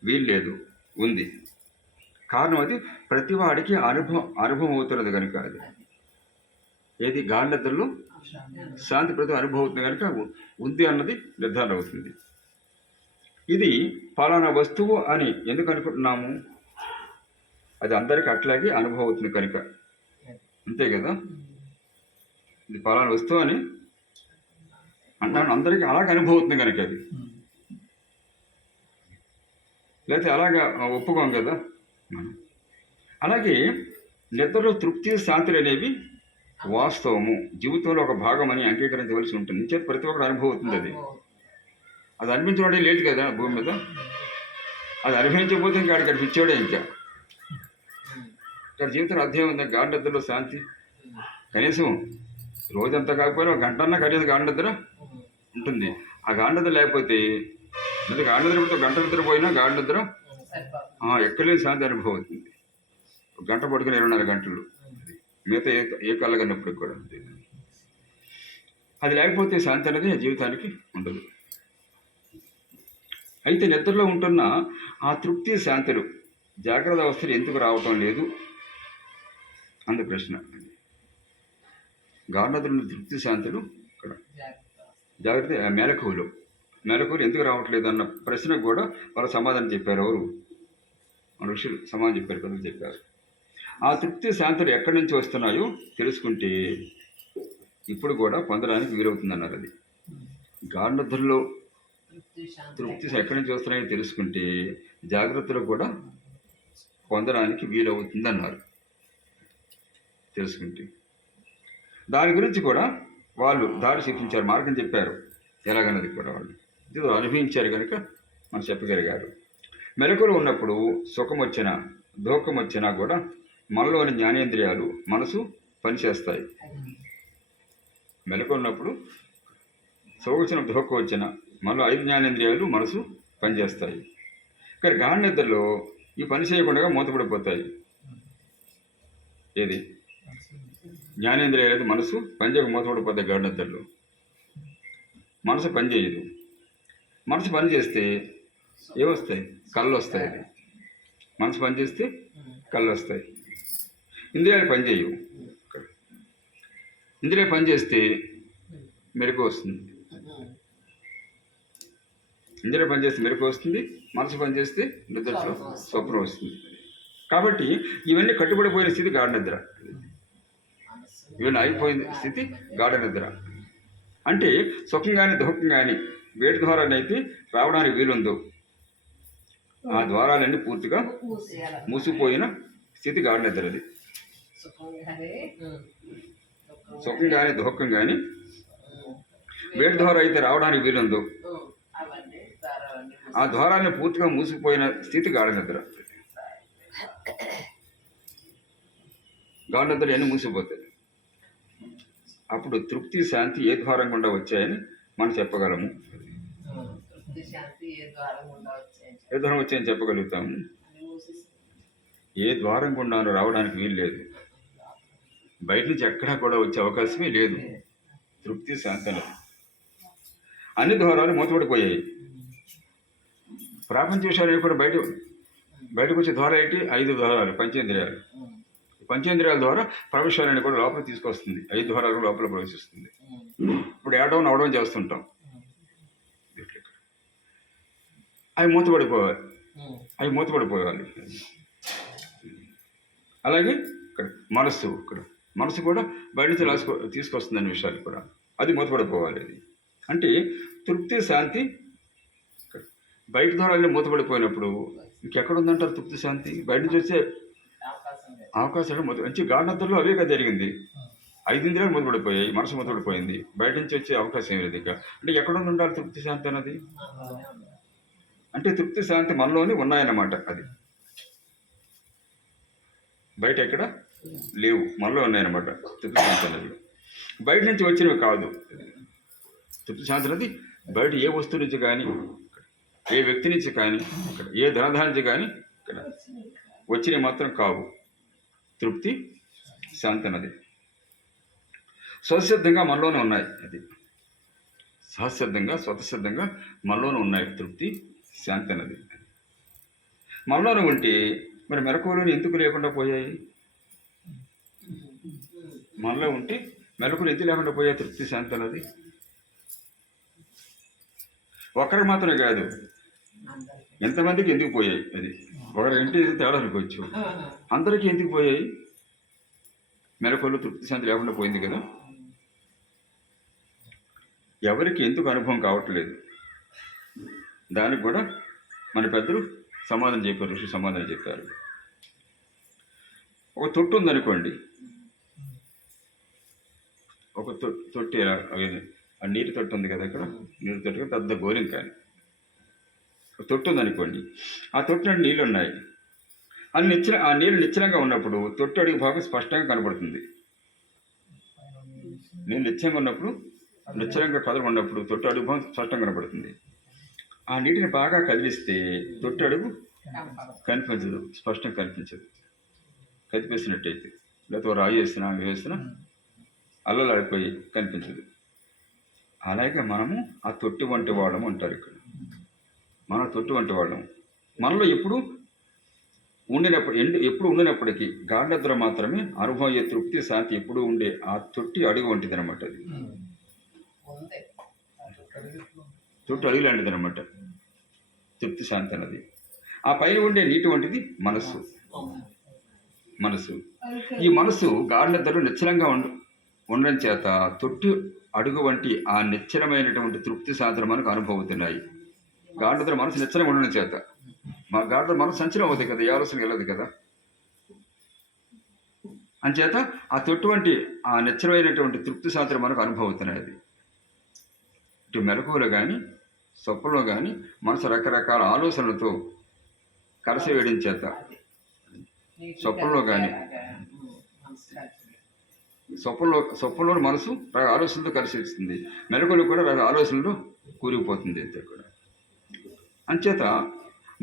వీలు లేదు, ఉంది. కారణం అది ప్రతివాడికి అనుభవం అవుతున్నది కనుక. అది ఏది గాఢ నిద్రలో శాంతి ప్రతి అనుభవం అవుతుంది కనుక ఉంది అన్నది నిర్ధారణ అవుతుంది. ఇది ఫలానా వస్తువు అని ఎందుకు అనుకుంటున్నాము? అది అందరికీ అట్లాగే అనుభవం అవుతుంది కనుక అంతే కదా, ఇది పలానా వస్తువు అని అంటాను, అందరికీ అలాగే అనుభవం అవుతుంది కనుక అది. లేకపోతే అలాగా ఒప్పుకోం కదా మనం. అలాగే నిద్రలో తృప్తి శాంతులు అనేవి వాస్తవము, జీవితంలో ఒక భాగం అని అంగీకరించవలసి ఉంటుంది. చేత ప్రతి ఒక్కరు అనుభవం అవుతుంది అది. అది అనిపించడం లేదు కదా భూమి మీద. అది అనుభవించకపోతే ఇంకా అక్కడికి పిచ్చోడే. ఇంకా ఇక్కడ జీవితంలో అధ్యాయం ఉంది. గాఢ నిద్రలో శాంతి కనీసం రోజంతా కాకపోయినా ఒక గంటన్నా కనీసం గాఢ నిద్ర ఉంటుంది. ఆ గాఢ నిద్ర లేకపోతే గాఢ నిద్ర గంట నిద్ర పోయినా గాఢ నిద్ర ఎక్కలేని శాంతి అనుభవం అవుతుంది. ఒక గంట పడుకుని 2.5 గంటలు మిగతా ఏ కళ్ళగన్నప్పటికి కూడా. అది లేకపోతే శాంతి అనేది జీవితానికి ఉండదు. అయితే నిద్రలో ఉంటున్న ఆ తృప్తి శాంతులు జాగ్రత్త అవస్థలు ఎందుకు రావటం లేదు అందు ప్రశ్న. గాఢ నిద్రలో తృప్తి శాంతులు ఇక్కడ జాగ్రత్త మెలకువలు ఎందుకు రావట్లేదు అన్న ప్రశ్నకు కూడా వాళ్ళు సమాధానం చెప్పారు. ఎవరు ఋషులు సమాధానం చెప్పారు, పెద్దలు చెప్పారు. ఆ తృప్తి శాంతులు ఎక్కడి నుంచి వస్తున్నాయో తెలుసుకుంటే ఇప్పుడు కూడా పొందడానికి వీలవుతుందన్నారు. అది గాఢ నిద్రలో తృప్తి ఎక్కడి నుంచి వస్తున్నాయో తెలుసుకుంటే జాగ్రత్తలు కూడా పొందడానికి వీలవుతుందన్నారు. తెలుసుకుంటే దాని గురించి కూడా వాళ్ళు దారి చూపించారు, మార్గం చెప్పారు ఎలాగన్నది కూడా వాళ్ళు ఇది అనుభవించారు కనుక మనం చెప్పగలిగారు. మెలకువలో ఉన్నప్పుడు సుఖం వచ్చినా దుఃఖం వచ్చినా కూడా మనలోని జ్ఞానేంద్రియాలు మనసు పనిచేస్తాయి. మెలకువలో ఉన్నప్పుడు సుఖం వచ్చిన దుఃఖం వచ్చినా మనలో 5 జ్ఞానేంద్రియాలు మనసు పనిచేస్తాయి. ఇక్కడ గాఢ నిద్రలో ఈ పని చేయకుండా మూతపడిపోతాయి. ఏది జ్ఞానేంద్రియాలు అయితే మనసు పనిచేయక మూతపడిపోతాయి. గాఢ నిద్రలో మనసు పనిచేయదు. మనసు పని చేస్తే ఏమొస్తాయి? కళ్ళు వస్తాయి. అది మనసు పనిచేస్తే కళ్ళు వస్తాయి. ఇంద్రియాలు పనిచేయవు. ఇంద్రియాలు పనిచేస్తే మెలకు వస్తుంది. ఇంద్రియాలు పనిచేస్తే మెలకు వస్తుంది. మనసు పనిచేస్తే నిద్రలో స్వప్నం వస్తుంది. కాబట్టి ఇవన్నీ కట్టుబడిపోయిన స్థితి గాఢ నిద్ర. ఇవన్నీ అయిపోయిన స్థితి గాఢ నిద్ర. అంటే సుఖం కానీ దుఃఖం కానీ వేటి ద్వారానైతే రావడానికి వీలుందో ఆ ద్వారాలన్నీ పూర్తిగా మూసిపోయిన స్థితి గాఢ నిద్ర. అది సుఖం కానీ దుఃఖం కానీ వేటి ద్వారా అయితే రావడానికి వీలుందో ఆ ద్వారాన్ని పూర్తిగా మూసిపోయిన స్థితి గాఢ నిద్ర. గాఢ నిద్ర అన్నీ మూసిపోతాయి. అప్పుడు తృప్తి శాంతి ఏ ద్వారం గుండా వచ్చాయని మనం చెప్పగలము. ఏ ద్వారం వచ్చాయని చెప్పగలుగుతాము. ఏ ద్వారం గుండాను రావడానికి వీలు లేదు. బయట నుంచి ఎక్కడా కూడా వచ్చే అవకాశమే లేదు. తృప్తి శాంతి అనేది అన్ని ద్వారాలు మూతపడిపోయాయి. ప్రాపంచ విషయాలు కూడా బయటకు వచ్చే ద్వారం ఏంటి? 5 ద్వారాలు, పంచేంద్రియాలు. పంచేంద్రియాల ద్వారా ప్రవేశాలని కూడా లోపల తీసుకొస్తుంది. 5 ద్వారాలు లోపల ప్రవేశిస్తుంది. ఇప్పుడు ఏడవడం అవడం చేస్తుంటాం. అవి మూతపడిపోవాలి. అలాగే ఇక్కడ మనసు కూడా బయట నుంచి తీసుకొస్తుంది అనే విషయాలు కూడా అది మూతపడిపోవాలి. అది అంటే తృప్తి శాంతి బయట ద్వారాలన్నీ మూతపడిపోయినప్పుడు ఇంకెక్కడ ఉందంటారు తృప్తి శాంతి? బయట నుంచి వచ్చే అవకాశాలు మంచి గాఢ నిద్రలో అవే కదా జరిగింది. 5 ఇంద్రియాలు మూతపడిపోయాయి, మనసు మూతపడిపోయింది, బయట నుంచి వచ్చే అవకాశం ఏం లేదు. ఇక అంటే ఎక్కడ ఉండాలి తృప్తి శాంతి అన్నది? అంటే తృప్తి శాంతి మనలోనే ఉన్నాయన్నమాట. అది బయట ఎక్కడ లేవు, మనలో ఉన్నాయన్నమాట. తృప్తి శాంతి అనేది బయట నుంచి వచ్చినవి కాదు. తృప్తి శాంతి అనేది బయట ఏ వస్తువు నుంచి కానీ, ఏ వ్యక్తి నుంచి కానీ, ఏ ధనధాన్యం నుంచి కానీ ఇక్కడ వచ్చినవి మాత్రం కావు. తృప్తి శాంతి అన్నది స్వతసిద్ధంగా మనలోనే ఉన్నాయి. అది సహసిద్ధంగా స్వతసిద్ధంగా మనలోనే ఉన్నాయి. తృప్తి శాంతి అన్నది మనలోనే ఉంటే మరి మెలకువలోని ఎందుకు లేకుండా పోయాయి? మనలో ఉంటే మెలకువలు ఎందుకు లేకుండా పోయాయి? తృప్తి శాంతి అన్నది ఒకరికి మాత్రమే కాదు, ఎంతమందికి ఎందుకు పోయాయి? అది ఒకరి ఇంటి తేడా అనుకోవచ్చు. అందరికీ ఎందుకు పోయాయి? మెలకువలో తృప్తి శాంతి లేకుండా పోయింది కదా. ఎవరికి ఎందుకు అనుభవం కావట్లేదు, దానికి కూడా మన పెద్దలు సమాధానం చెప్పారు, ఋషి సమాధానం చెప్పారు. ఒక తొట్టు ఉందనుకోండి, ఒక తొట్టి ఆ నీరు తొట్టు ఉంది కదా, ఇక్కడ నీరు తొట్టు పెద్ద గోరింక కానీ తొట్టు ఉందనుకోండి, ఆ తొట్టు అంటే నీళ్ళు ఉన్నాయి. ఆ నీళ్ళు నిశ్చలంగా ఉన్నప్పుడు తొట్టు అడుగు భాగం స్పష్టంగా కనబడుతుంది. నీళ్ళు నిశ్చలంగా కదలు ఉన్నప్పుడు తొట్టు అడుగు భాగం స్పష్టంగా కనబడుతుంది. ఆ నీటిని బాగా కదిలిస్తే తొట్టు అడుగు కనిపించదు, స్పష్టంగా కనిపించదు. కదిపేసినట్టయితే లేకపోతే రాయి వేసినా అల్లలాడిపోయి కనిపించదు. అలాగే మనము ఆ తొట్టి వంటి వాళ్ళము అంటారు ఇక్కడ. మన తొట్టి వంటి వాళ్ళము. మనలో ఎప్పుడు ఉండినప్పటికీ గాఢనిద్ర మాత్రమే అనుభవం అయ్యే తృప్తి శాంతి ఎప్పుడు ఉండే ఆ తొట్టి అడుగు వంటిది అనమాట. అది తొట్టి అడుగు లాంటిది అనమాట తృప్తి శాంతి అన్నది. ఆ పైన ఉండే నీటి వంటిది మనస్సు. ఈ మనస్సు గాఢనిద్రలో నిశ్చలంగా ఉండడం చేత తొట్టి అడుగు వంటి ఆ నిశ్చలమైనటువంటి తృప్తి శాంతులు మనకు అనుభవవుతున్నాయి. గాఢనిద్ర మనసు నిశ్చలంగా ఉండడం చేత మా గాఢనిద్ర మనసు సంచలనం అవుతుంది కదా, ఏ ఆలోచన వెళ్ళదు కదా. అంచేత ఆ తొట్టు వంటి ఆ నిశ్చలమైనటువంటి తృప్తి శాంతులు మనకు అనుభవవుతున్నాయి. అది ఇటు మెలకువలో కానీ స్వప్నంలో కానీ మనసు రకరకాల ఆలోచనలతో కలసివేయడం చేత స్వప్నంలో కానీ స్వప్నంలో మనసు ఆలోచనలతో కలిసి ఇస్తుంది, మెలకువలో కూడా ఆలోచనలు కూరిగిపోతుంది. అంతే కూడా. అంచేత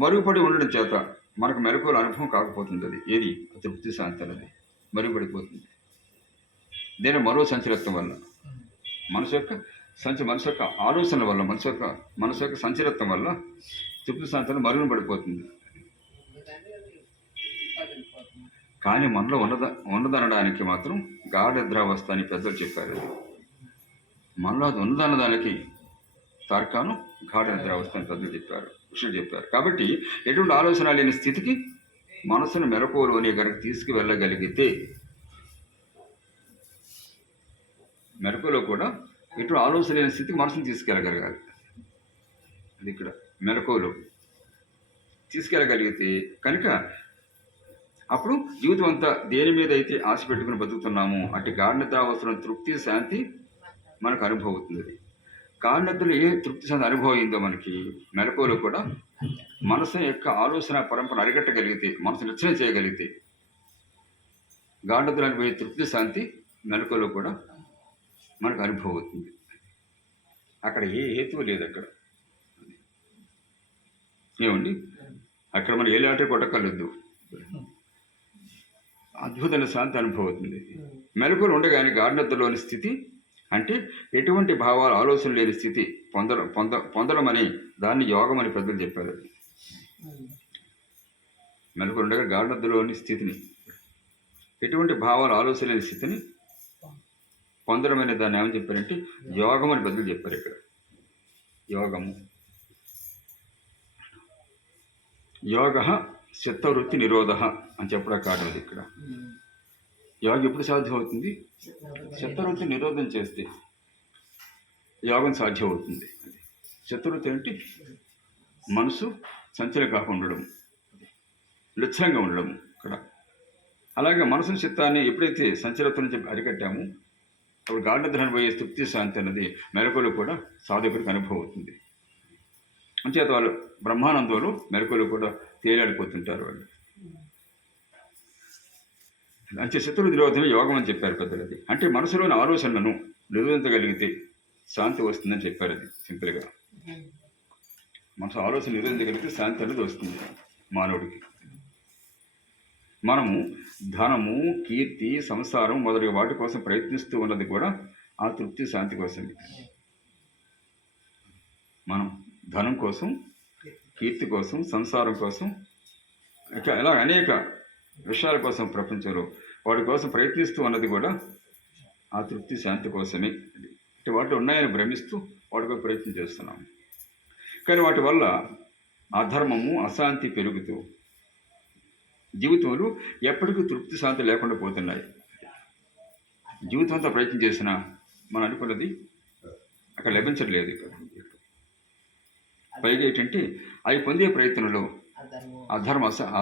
మరుగుపడి ఉండడం చేత మనకు మెలకువల అనుభవం కాకపోతుంది. అది ఏది తృప్తి శాంతి అనేది మరుగుపడిపోతుంది. దీని మరో సంచలత్వం వల్ల మనసు యొక్క ఆలోచనల వల్ల మనసు యొక్క సంచలత్వం వల్ల తృప్తి శాంతి మరుగున పడిపోతుంది. కానీ మనలో ఉన్నదనడానికి మాత్రం గాఢనిద్రావస్థ అని పెద్దలు చెప్పారు. మనలో అది ఉన్నదన్నదానికి తార్కాను గాఢనిద్రావస్థ అని పెద్దలు చెప్పారు, ఋషులు చెప్పారు. కాబట్టి ఎటువంటి ఆలోచన లేని స్థితికి మనసును మెలకువలోనే కనుక తీసుకువెళ్ళగలిగితే, మెలకువలో కూడా ఎటువంటి ఆలోచన లేని స్థితికి మనసును తీసుకెళ్ళగలగాలి. అది ఇక్కడ మెలకువలో తీసుకెళ్ళగలిగితే కనుక అప్పుడు జీవితం అంతా దేని మీద అయితే ఆశ పెట్టుకుని బతుకుతున్నామో అటు గాఢనిద్రావస్థలో తృప్తి శాంతి మనకు అనుభవం అవుతుంది. గాఢనిద్రలో ఏ తృప్తి శాంతి అనుభవం అయిందో మనకి మెలకువలో కూడా మనసు యొక్క ఆలోచన పరంపర అరికట్టగలిగితే, మనసు నిశ్చయం చేయగలిగితే గాఢనిద్ర అనుభవే తృప్తి శాంతి మెలకువలో కూడా మనకు అనుభవం అవుతుంది. అక్కడ ఏ హేతువు లేదు. అక్కడ ఏమండి, అక్కడ మనం ఏ లాంటి కొట్టకలొద్దు, అద్భుతమైన శాంతి అనుభవం అవుతుంది. మెలకువలు ఉండగానే గాఢనిద్రలోని స్థితి అంటే ఎటువంటి భావాలు ఆలోచన లేని స్థితి పొందడం అని దాన్ని యోగం అని పెద్దలు చెప్పారు. మెలకువలు ఉండగా గాఢనిద్రలోని స్థితిని, ఎటువంటి భావాలు ఆలోచన లేని స్థితిని పొందడం అనే దాన్ని ఏమని చెప్పారంటే యోగం అని పెద్దలు చెప్పారు. ఇక్కడ యోగ చిత్తవృత్తి నిరోధ అని చెప్పడం కారణం. ఇక్కడ యోగం ఎప్పుడు సాధ్యం అవుతుంది? చిత్తవృత్తి నిరోధం చేస్తే యోగం సాధ్యం అవుతుంది. చిత్తవృత్తి అంటే మనసు సంచలనం కాకుండా ఉండడం, నిశ్చలంగా ఉండడం ఇక్కడ. అలాగే మనసుని చిత్తాన్ని ఎప్పుడైతే సంచలనం నుంచి అరికట్టామో అప్పుడు గాఢనిద్రను పోయే తృప్తి శాంతి అన్నది మెలకువలో కూడా సాధకుడికి అనుభవం అవుతుంది. అంచేత వాళ్ళు బ్రహ్మానందంలో మెలకువలో కూడా తేలాడిపోతుంటారు వాళ్ళు. అంతే శత్రు నిరోధమే యోగం అని చెప్పారు పెద్దలు. అది అంటే మనసులోని ఆలోచనలను నిరోధించగలిగితే శాంతి వస్తుందని చెప్పారు. అది సింపుల్గా మనసు ఆలోచన నిరోధించగలిగితే శాంతి అనేది వస్తుంది మానవుడికి. మనము ధనము, కీర్తి, సంసారం మొదలగు వాటి కోసం ప్రయత్నిస్తూ ఉన్నది కూడా ఆ తృప్తి శాంతి కోసమే. మనం ధనం కోసం, కీర్తి కోసం, సంసారం కోసం, ఇలా అనేక విషయాల కోసం ప్రపంచంలో వాటి కోసం ప్రయత్నిస్తూ ఉన్నది కూడా ఆ తృప్తి శాంతి కోసమే. అంటే వాటిలో ఉన్నాయని భ్రమిస్తూ వాటి కోసం ప్రయత్నం చేస్తున్నాము. కానీ వాటి వల్ల అధర్మము, అశాంతి పెరుగుతూ జీవితంలో ఎప్పటికీ తృప్తి శాంతి లేకుండా పోతున్నాయి. జీవితం అంతా ప్రయత్నం చేసినా మనం అనుకున్నది అక్కడ లభించట్లేదు. ఇక్కడ పైగా ఏంటంటే అవి పొందే ప్రయత్నంలో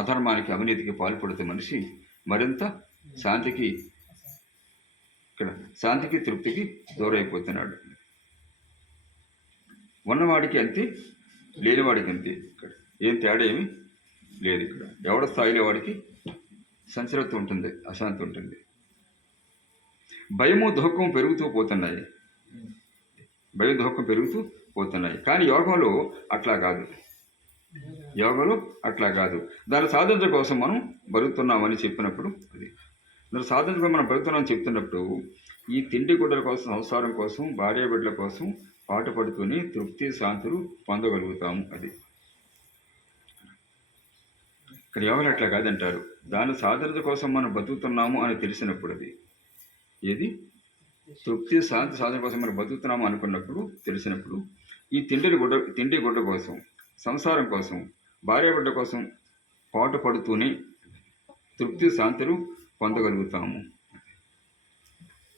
అధర్మానికి అవినీతికి పాల్పడుతున్న మనిషి మరింత శాంతికి శాంతికి తృప్తికి దూరైపోతున్నాడు. ఉన్నవాడికి అంతే, లేనివాడికి అంతే. ఇక్కడ ఏం తేడా ఏమి లేదు. ఇక్కడ ఎవడ స్థాయిలో వాడికి సంచలత్వం ఉంటుంది, అశాంతి ఉంటుంది. భయము దుఃఖం పెరుగుతూ పోతున్నాయి, భయం దుఃఖం పెరుగుతూ పోతున్నాయి. కానీ యోగంలో అట్లా కాదు, యోగంలో అట్లా కాదు. దాన్ని సాధించడం కోసం మనం బతుకుతున్నామని చెప్పినప్పుడు, అది దాన్ని సాధించడం మనం బతుకుతున్నామని చెప్తున్నప్పుడు ఈ తిండి గుడ్డల కోసం, సంసారం కోసం, భార్య బిడ్డల కోసం పాటుపడుతూనే తృప్తి శాంతులు పొందగలుగుతాము. అది ఇక్కడ యోగం అట్లా కాదంటారు. దాని సాధన కోసం మనం బతుకుతున్నాము అని తెలిసినప్పుడు, అది ఏది తృప్తి శాంతి సాధన కోసం మనం బతుకుతున్నాము అనుకున్నప్పుడు, తెలిసినప్పుడు ఈ తిండి గుడ్డ కోసం, సంసారం కోసం, భార్య బిడ్డ కోసం పాటుపడుతూనే తృప్తి శాంతులు పొందగలుగుతాము.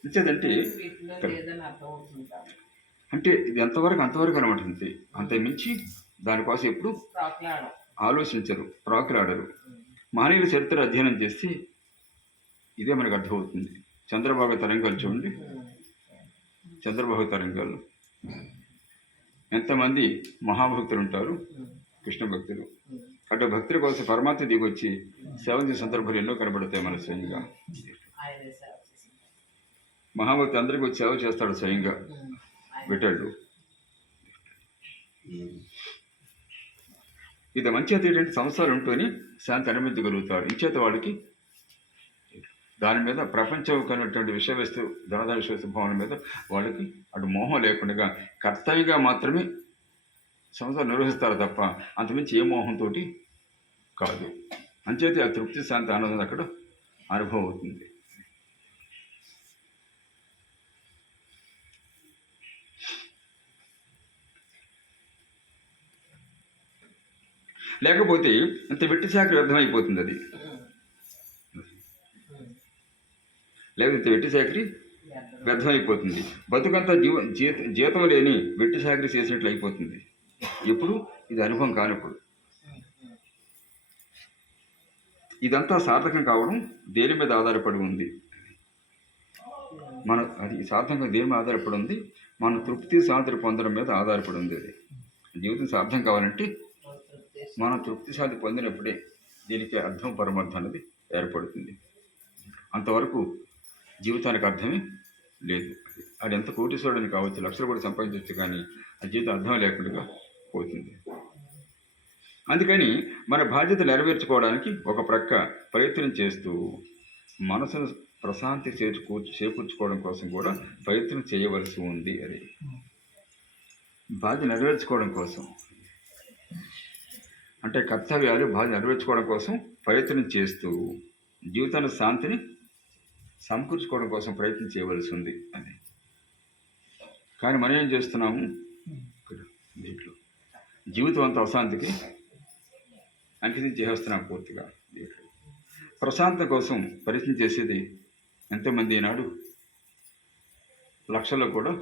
ఇచ్చేదంటే అంటే ఇది అంతవరకు అనమాట. అంతే, అంతే మించి దానికోసం ఎప్పుడు ఆలోచించరు, ప్రాకులాడరు. మహనీయుల చరిత్ర అధ్యయనం చేస్తే ఇదే మనకు అర్థమవుతుంది. చంద్రబాబు తరంగాలు చూడండి, చంద్రబాబు తరంగాలు ఎంతమంది మహాభక్తులు ఉంటారు, కృష్ణ భక్తులు. అటు భక్తుల కోసం పరమాత్మ దిగొచ్చి సేవ చేసే సందర్భాలు ఎన్నో కనబడతాయి మన స్వయంగా. మహాభక్తులు అందరికీ వచ్చి సేవ చేస్తాడు స్వయంగా పెట్టాడు. ఇది మంచి ఏంటంటే సంసారం ఉంటూనే శాంతి అనుమతిగలుగుతాడు. ఇంచేత వాడికి దాని మీద ప్రపంచం కనేటువంటి విషయవస్తు ధనధన విషయవస్తు భావన మీద వాళ్ళకి అటు మోహం లేకుండా కర్తవ్యంగా మాత్రమే సంసారం నిర్వహిస్తారు తప్ప అంతమించి ఏ మోహంతో కాదు. అంచేతే ఆ తృప్తి శాంతి ఆనందం అక్కడ అనుభవం అవుతుంది. లేకపోతే ఇంత వెట్టి చాకరీ వ్యర్థమైపోతుంది. అది లేకపోతే ఇంత వెట్టి చాకరీ వ్యర్థమైపోతుంది. బతుకంతా జీతం లేని వెట్టి చాకరీ చేసినట్లు అయిపోతుంది. ఎప్పుడు ఇది అనుభవం కానప్పుడు. ఇదంతా సార్థకం కావడం దేని మీద ఆధారపడి ఉంది? అది సార్థకంగా దేని మీద ఆధారపడి ఉంది? మన తృప్తి శాంతి పొందడం మీద ఆధారపడి ఉంది. అది జీవితం సార్థం కావాలంటే మనం తృప్తి శాంతి పొందినప్పుడే దీనికి అర్థం పరమార్థం అనేది ఏర్పడుతుంది. అంతవరకు జీవితానికి అర్థమే లేదు. అది ఎంత కోటీశ్వరుడని కావచ్చు, లక్షలు కూడా సంపాదించవచ్చు, కానీ ఆ జీవితం అర్థం లేకుండా పోతుంది. అందుకని మన బాధ్యత నెరవేర్చుకోవడానికి ఒక ప్రక్క ప్రయత్నం చేస్తూ మనసును ప్రశాంతి చేకూర్చుకోవడం కోసం కూడా ప్రయత్నం చేయవలసి ఉంది. అది బాధ్యత నెరవేర్చుకోవడం కోసం, అంటే కర్తవ్యాలు బాధ్యత నెరవేర్చుకోవడం కోసం ప్రయత్నం చేస్తూ జీవితాన్ని శాంతిని సమకూర్చుకోవడం కోసం ప్రయత్నం చేయవలసి ఉంది. అది కానీ మనం ఏం చేస్తున్నాము? దీంట్లో జీవితం అంతా అశాంతికి అంకితం చేస్తున్నాం పూర్తిగా. ప్రశాంతత కోసం ప్రయత్నం చేసేది ఎంతోమంది ఈనాడు లక్షల్లో కూడా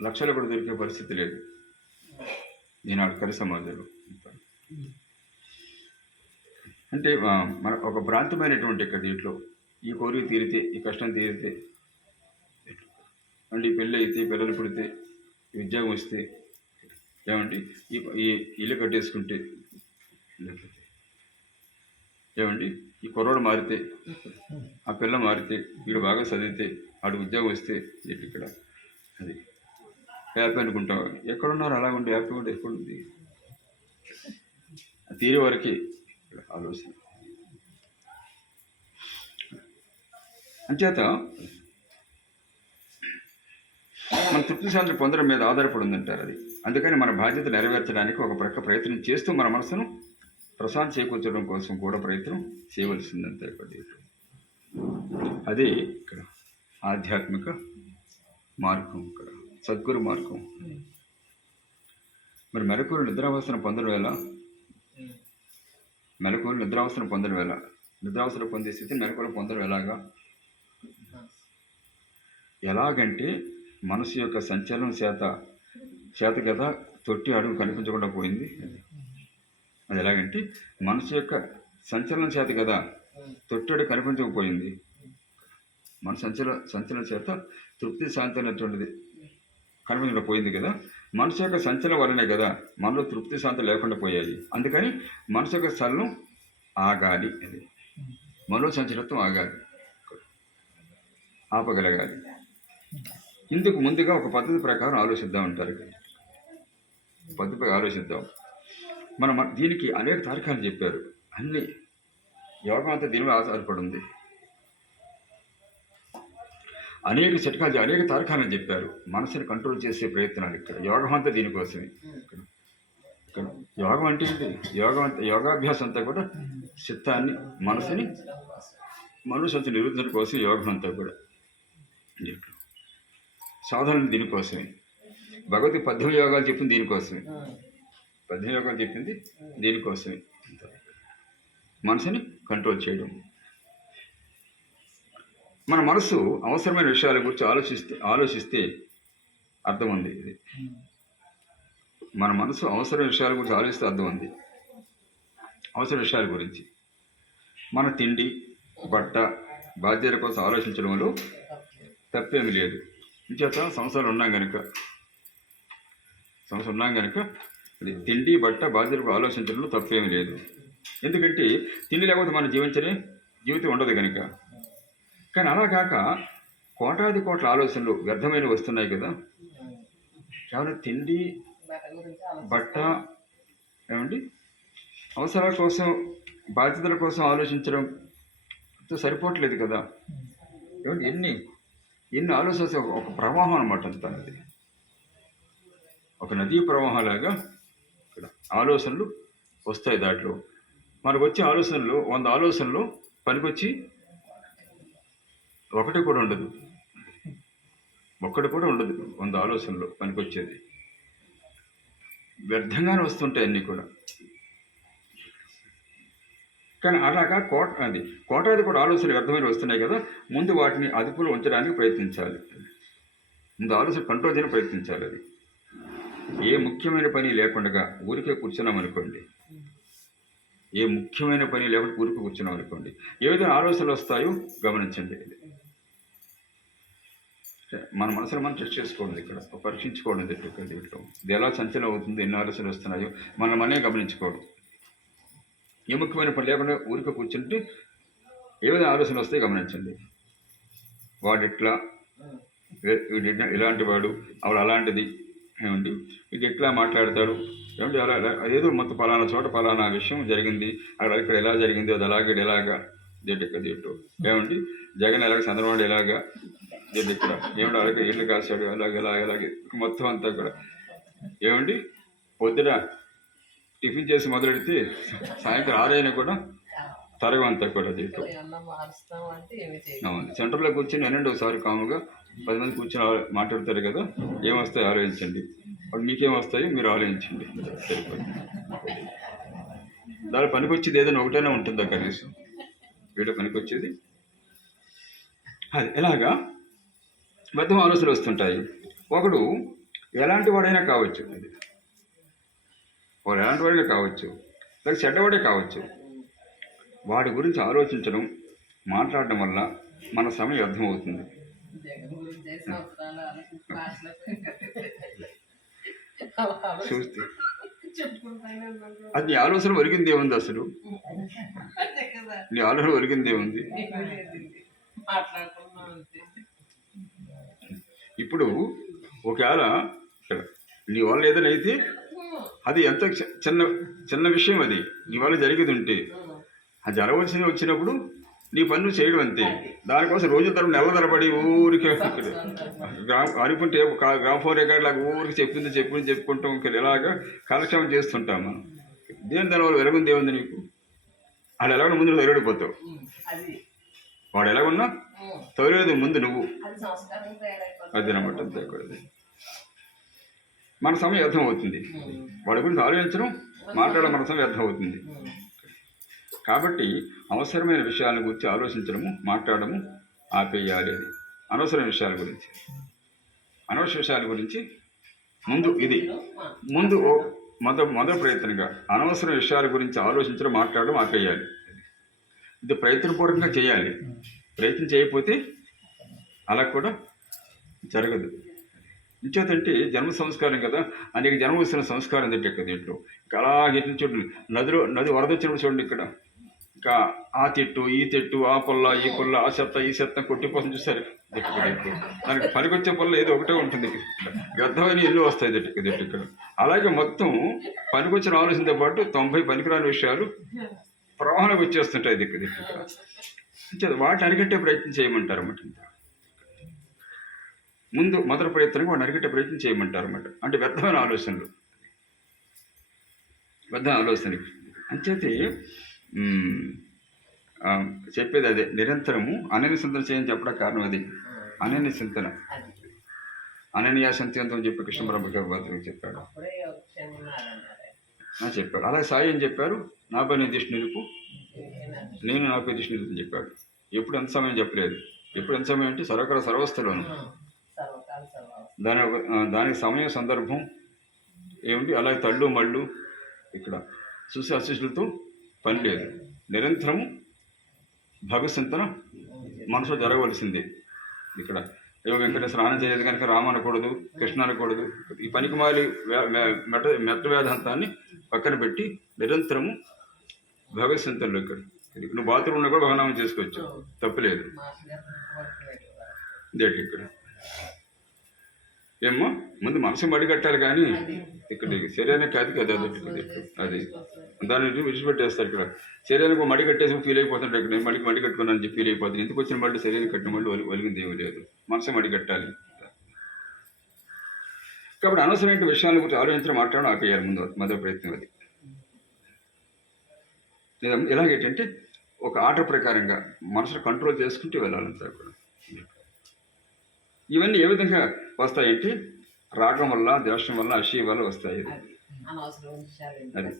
దొరికే పరిస్థితి లేదు ఈనాడు కలి సమాజంలో. అంటే మన ఒక భ్రాంతమైనటువంటి ఇక్కడ దీంట్లో ఈ కోరిక తీరితే, ఈ కష్టం తీరితే, అంటే ఈ పెళ్ళి అయితే, పిల్లలు పుడితే, ఈ ఉద్యోగం వస్తే, ఏమండి ఈ ఇల్లు కట్టేసుకుంటే, ఏమండి ఈ కుర్రోడు మారితే, ఆ పిల్ల మారితే, వీడు బాగా చదివితే, ఆడు ఉద్యోగం వస్తే, ఇక్కడ అది హ్యాపీ అనుకుంటాం. ఎక్కడున్నారు అలా ఉండి హ్యాపీ ఉంటే ఎక్కడుంది? తీరే వరకు ఆలోచన. అంచేత మన తృప్తి శాంతి పొందడం మీద ఆధారపడి ఉందంటారు. అది అందుకని మన బాధ్యత నెరవేర్చడానికి ఒక ప్రక్క ప్రయత్నం చేస్తూ మన మనసును ప్రశాంతి చేకూర్చడం కోసం కూడా ప్రయత్నం చేయవలసిందంతే. అదే ఇక్కడ ఆధ్యాత్మిక మార్గం, ఇక్కడ సద్గురు మార్గం. మరి మెలకువలు నిద్రావస్థను పొందడం ఎలా? మెలకువలు నిద్రావస్థను పొందడం ఎలా? నిద్రావస్థను పొందే స్థితి మెలకువలు పొందడం ఎలాగా? ఎలాగంటే మనసు యొక్క సంచలనం చేత కదా తొట్టి అడుగు కనిపించకుండా పోయింది. అది ఎలాగంటే మనసు యొక్క సంచలనం చేత కదా తొట్టి అడుగు కనిపించకపోయింది. మన సంచలనం చేత తృప్తి శాంతి అనేటువంటిది కనిపించకుండా పోయింది కదా. మనసు యొక్క సంచలనం వల్లనే కదా మనలో తృప్తి శాంతి లేకుండా పోయాయి. అందుకని మనసు యొక్క చలనం ఆగాలి. అది మనలో సంచలత్వం ఆగాలి, ఆపగలగాలి. ఇందుకు ముందుగా ఒక పద్ధతి ప్రకారం ఆలోచిద్దాం అంటారు. పద్ధతిపై ఆలోచిద్దాం. మనం దీనికి అనేక తార్కాలు చెప్పారు. అన్ని యోగం అంతా దీని మీద ఆధారపడి ఉంది. అనేక చిట్కాలు, అనేక తార్కాలను చెప్పారు. మనసుని కంట్రోల్ చేసే ప్రయత్నాలు ఇక్కడ. యోగం అంతా దీనికోసమే. ఇక్కడ యోగం అంటే ఏంటి? యోగాభ్యాసం అంతా కూడా చిత్తాన్ని, మనసుని మనసు నిరుద్ధరణ కోసం యోగం అంతా కూడా సాధన దీనికోసమే. భగవతి 18 యోగాలు చెప్పింది దీనికోసమే. 18 యోగాలు చెప్పింది దీనికోసమే. మనసుని కంట్రోల్ చేయడం. మన మనసు అవసరమైన విషయాల గురించి ఆలోచిస్తే అర్థం ఉంది. ఇది మన మనసు అవసరమైన విషయాల గురించి ఆలోచిస్తే అర్థం ఉంది. అవసర విషయాల గురించి మన తిండి, బట్ట, బాధ్యతల కోసం ఆలోచించడంలో తప్పేమీ లేదు. ఇంచేత సంవత్సరాలు ఉన్నాం కనుక అది తిండి, బట్ట, బాధ్యతలకు ఆలోచించడంలో తప్పేమీ లేదు. ఎందుకంటే తిండి లేకపోతే మన జీవితం ఉండదు కనుక. కానీ అలా కాక కోటాది కోట్ల ఆలోచనలు వ్యర్థమైనవి వస్తున్నాయి కదా. కేవలం తిండి, బట్ట, ఏమండి అవసరాల కోసం, బాధ్యతల కోసం ఆలోచించడంతో సరిపోవట్లేదు కదా. ఏమంటే ఎన్ని ఆలోచన ఒక ప్రవాహం అనమాట. అంతా అది ఒక నదీ ప్రవాహంలాగా ఇక్కడ ఆలోచనలు వస్తాయి. దాంట్లో మనకు వచ్చే ఆలోచనలు 100 ఆలోచనలు పనికొచ్చి ఒకటి కూడా ఉండదు. 100 ఆలోచనలు పనికొచ్చేది. వ్యర్థంగానే వస్తుంటాయి అన్నీ కూడా. కానీ అలాగా కోటాది కూడా ఆలోచనలు వ్యర్థమైన వస్తున్నాయి కదా. ముందు వాటిని అదుపులో ఉంచడానికి ప్రయత్నించాలి. ముందు ఆలోచన కంట్రోల్ చేయడానికి ప్రయత్నించాలి. అది ఏ ముఖ్యమైన పని లేకుండా ఊరికే కూర్చున్నామనుకోండి, ఏ విధంగా ఆలోచనలు వస్తాయో గమనించండి. మన మనసులో మనం టెస్ట్ చేసుకోండి. ఇక్కడ పరీక్షించుకోవడం దీంట్లో ఇది ఎలా సంచలనం అవుతుంది, ఎన్ని ఆలోచనలు వస్తున్నాయో మనమే గమనించుకోవడం. ఏ ముఖ్యమైన పని లేకుండా ఊరికే కూర్చుంటే ఏ విధంగా ఆలోచనలు వస్తాయో గమనించండి. వాడిట్లా, ఇలాంటి వాడు, ఆవిడ అలాంటిది, ఏమండి ఇది ఎట్లా మాట్లాడతాడు, ఏమంటే అలా ఏదో మొత్తం పలానా చోట పలానా విషయం జరిగింది, ఇక్కడ ఎలా జరిగింది, అది అలాగే ఎలాగా దీంట్లో ఏమండి జగన్ ఎలాగ, చంద్రబాబు ఎలాగా ఇక్కడ ఏమంటే అలాగే ఇల్లు కాశాడు, అలాగే మొత్తం అంతా కూడా ఏమండి పొద్దున టిఫిన్ చేసి మొదలెడితే సాయంత్రం 6 అయినా కూడా తరగంతా కూడా దీంట్లో. అవును, సెంటర్లో కూర్చొని ఎనండి ఒకసారి కాముగా 10 మంది కూర్చొని మాట్లాడతారు కదా. ఏమొస్తాయో ఆలోచించండి. అప్పుడు మీకేం వస్తాయో మీరు ఆలోచించండి. సరిపోయింది. దాని పనికొచ్చేది ఏదైనా ఒకటైనా ఉంటుందా కనీసం? వీడియో పనికొచ్చేది అది. ఎలాగా మధ్య ఆలోచనలు వస్తుంటాయి. ఒకడు ఎలాంటి వాడైనా కావచ్చు, లేక చెడ్డవాడే కావచ్చు. వాడి గురించి ఆలోచించడం, మాట్లాడడం వల్ల మన సమయం అర్థమవుతుంది. చూస్తే అది నీ ఆలోచన ఒరిగిందే ఉంది. అసలు నీ ఆలోచన ఒరిగిందే ఉంది. ఇప్పుడు ఒకవేళ నీ వల్ల ఏదైనా అయితే అది ఎంత చిన్న విషయం, అది నీ వల్ల జరిగేది ఉంటే అది జరగవలసి వచ్చినప్పుడు నీ పనులు చేయడం అంతే. దానికోసం రోజుల తరబడి నెల తరబడి ఊరికే అనుకుంటే గ్రామఫోన్ రికార్డ్ లాగా ఊరికి చెప్పుకుంటాం. ఇంకా ఇలాగా కాలక్షేమం చేస్తుంటాం మనం. దానివల్ల వెలుగుంది ఏముంది నీకు? వాళ్ళు ఎలాగో ముందు తొలడిపోతావు. వాడు ఎలాగున్నా తొలలేదు ముందు నువ్వు. అది అనమాట. అంతేకూడదు. మన సమయం వ్యర్థం అవుతుంది. వాడి గురించి ఆలోచించడం, మాట్లాడడం మన సమయం వ్యర్థం అవుతుంది. కాబట్టి అవసరమైన విషయాల గురించి ఆలోచించడము, మాట్లాడము ఆపేయాలి. అది అనవసర విషయాల గురించి, అనవసర విషయాల గురించి ముందు ఇది మొదటి ప్రయత్నంగా అనవసర విషయాల గురించి ఆలోచించడం, మాట్లాడడం ఆపేయాలి. ఇది ప్రయత్నపూర్వకంగా చేయాలి. ప్రయత్నం చేయకపోతే అలా కూడా జరగదు. ఇంచేతంటే జన్మ సంస్కారం కదా, అనేక జన్మ వచ్చిన సంస్కారం తింటే కదా దీంట్లో. ఇంకా అలాగే చూడండి, నది వరద వచ్చినప్పుడు చూడండి, ఇక్కడ ఇంకా ఆ చెట్టు ఈ చెట్టు, ఆ పొల్ల ఈ పొల్ల, ఆ చెత్త ఈ చెత్త కొట్టిపోతుంది చూస్తారు. దానికి పనికొచ్చే పొల్ల ఏదో ఒకటే ఉంటుంది, వ్యర్థమైన ఎన్నో వస్తాయి దిట్టు ఇక్కడ. అలాగే మొత్తం పనికొచ్చిన ఆలోచనతో పాటు 90 పనికిరాని విషయాలు ప్రవాహంలోకి వచ్చేస్తుంటాయి దిక్కు ఇక్కడ. వాటిని అరికట్టే ప్రయత్నం చేయమంటారు అన్నమాట. మొదటి ప్రయత్నంగా వాటిని అరికట్టే ప్రయత్నం చేయమంటారు అన్నమాట. అంటే వ్యర్థమైన ఆలోచనలు అంచేతే చెప్పేది అదే, నిరంతరము అనన్య చింతన చేయని చెప్పడం కారణం అది. అనన్య చింతన, అనన్య చింతన అని చెప్పి కృష్ణ పరమహంస చెప్పాడు. అలాగే సాయి అని చెప్పారు, నాపై నిర్దిష్ట నిలుపు, నేను నాపై నిర్దిష్ట నిలుపు అని చెప్పాడు. ఎప్పుడు ఎంత సమయం చెప్పలేదు. ఎప్పుడు ఎంత సమయం అంటే సర్వకాల సర్వస్థలోను. దానికి సమయం సందర్భం ఏమిటి, అలాగే తళ్ళు మళ్ళు ఇక్కడ చూసి అశిష్యులతో పని లేదు. నిరంతరము భగవత్చింతన మనసులో జరగవలసిందే. ఇక్కడ ఏమో వెంకటేశ్వర స్నానం చేయలేదు కనుక రామ అనకూడదు, కృష్ణ అనకూడదు. ఈ పనికిమాలి మెట్ట వేదాంతాన్ని పక్కన పెట్టి నిరంతరము భగవత్చింతనలో ఇక్కడ నువ్వు బాత్రూంలో కూడా భగనామం చేసుకోవచ్చు, తప్పులేదు. ఇదేంటి ఇక్కడ ఏమో ముందు మనసు మడిగట్టాలి, కానీ ఇక్కడ శరీరానికి కాదు కదా అది దాన్ని విడిచిపెట్టేస్తారు. ఇక్కడ శరీరానికి మడి కట్టేసి ఫీల్ అయిపోతుంటారు. ఇక్కడ మడి కట్టుకున్నాను చెప్పి ఫీల్ అయిపోతుంది. ఎందుకు వచ్చిన మళ్ళీ శరీరం కట్టిన మళ్ళీ ఒలిగింది ఏమీ లేదు. మనసు మడి కట్టాలి. కాబట్టి అనవసరమైన విషయాల గురించి ఆలోచించడం, మాట్లాడడం ఆపేయాలి మొదటి ప్రయత్నం అది. ఎలాగేంటంటే ఒక ఆర్డర్ ప్రకారంగా మనసును కంట్రోల్ చేసుకుంటూ వెళ్ళాలంతా కూడా. ఇవన్నీ ఏ విధంగా వస్తాయంటే రాగం వల్ల, ద్వేషం వల్ల, అసూయ వల్ల వస్తాయి. అది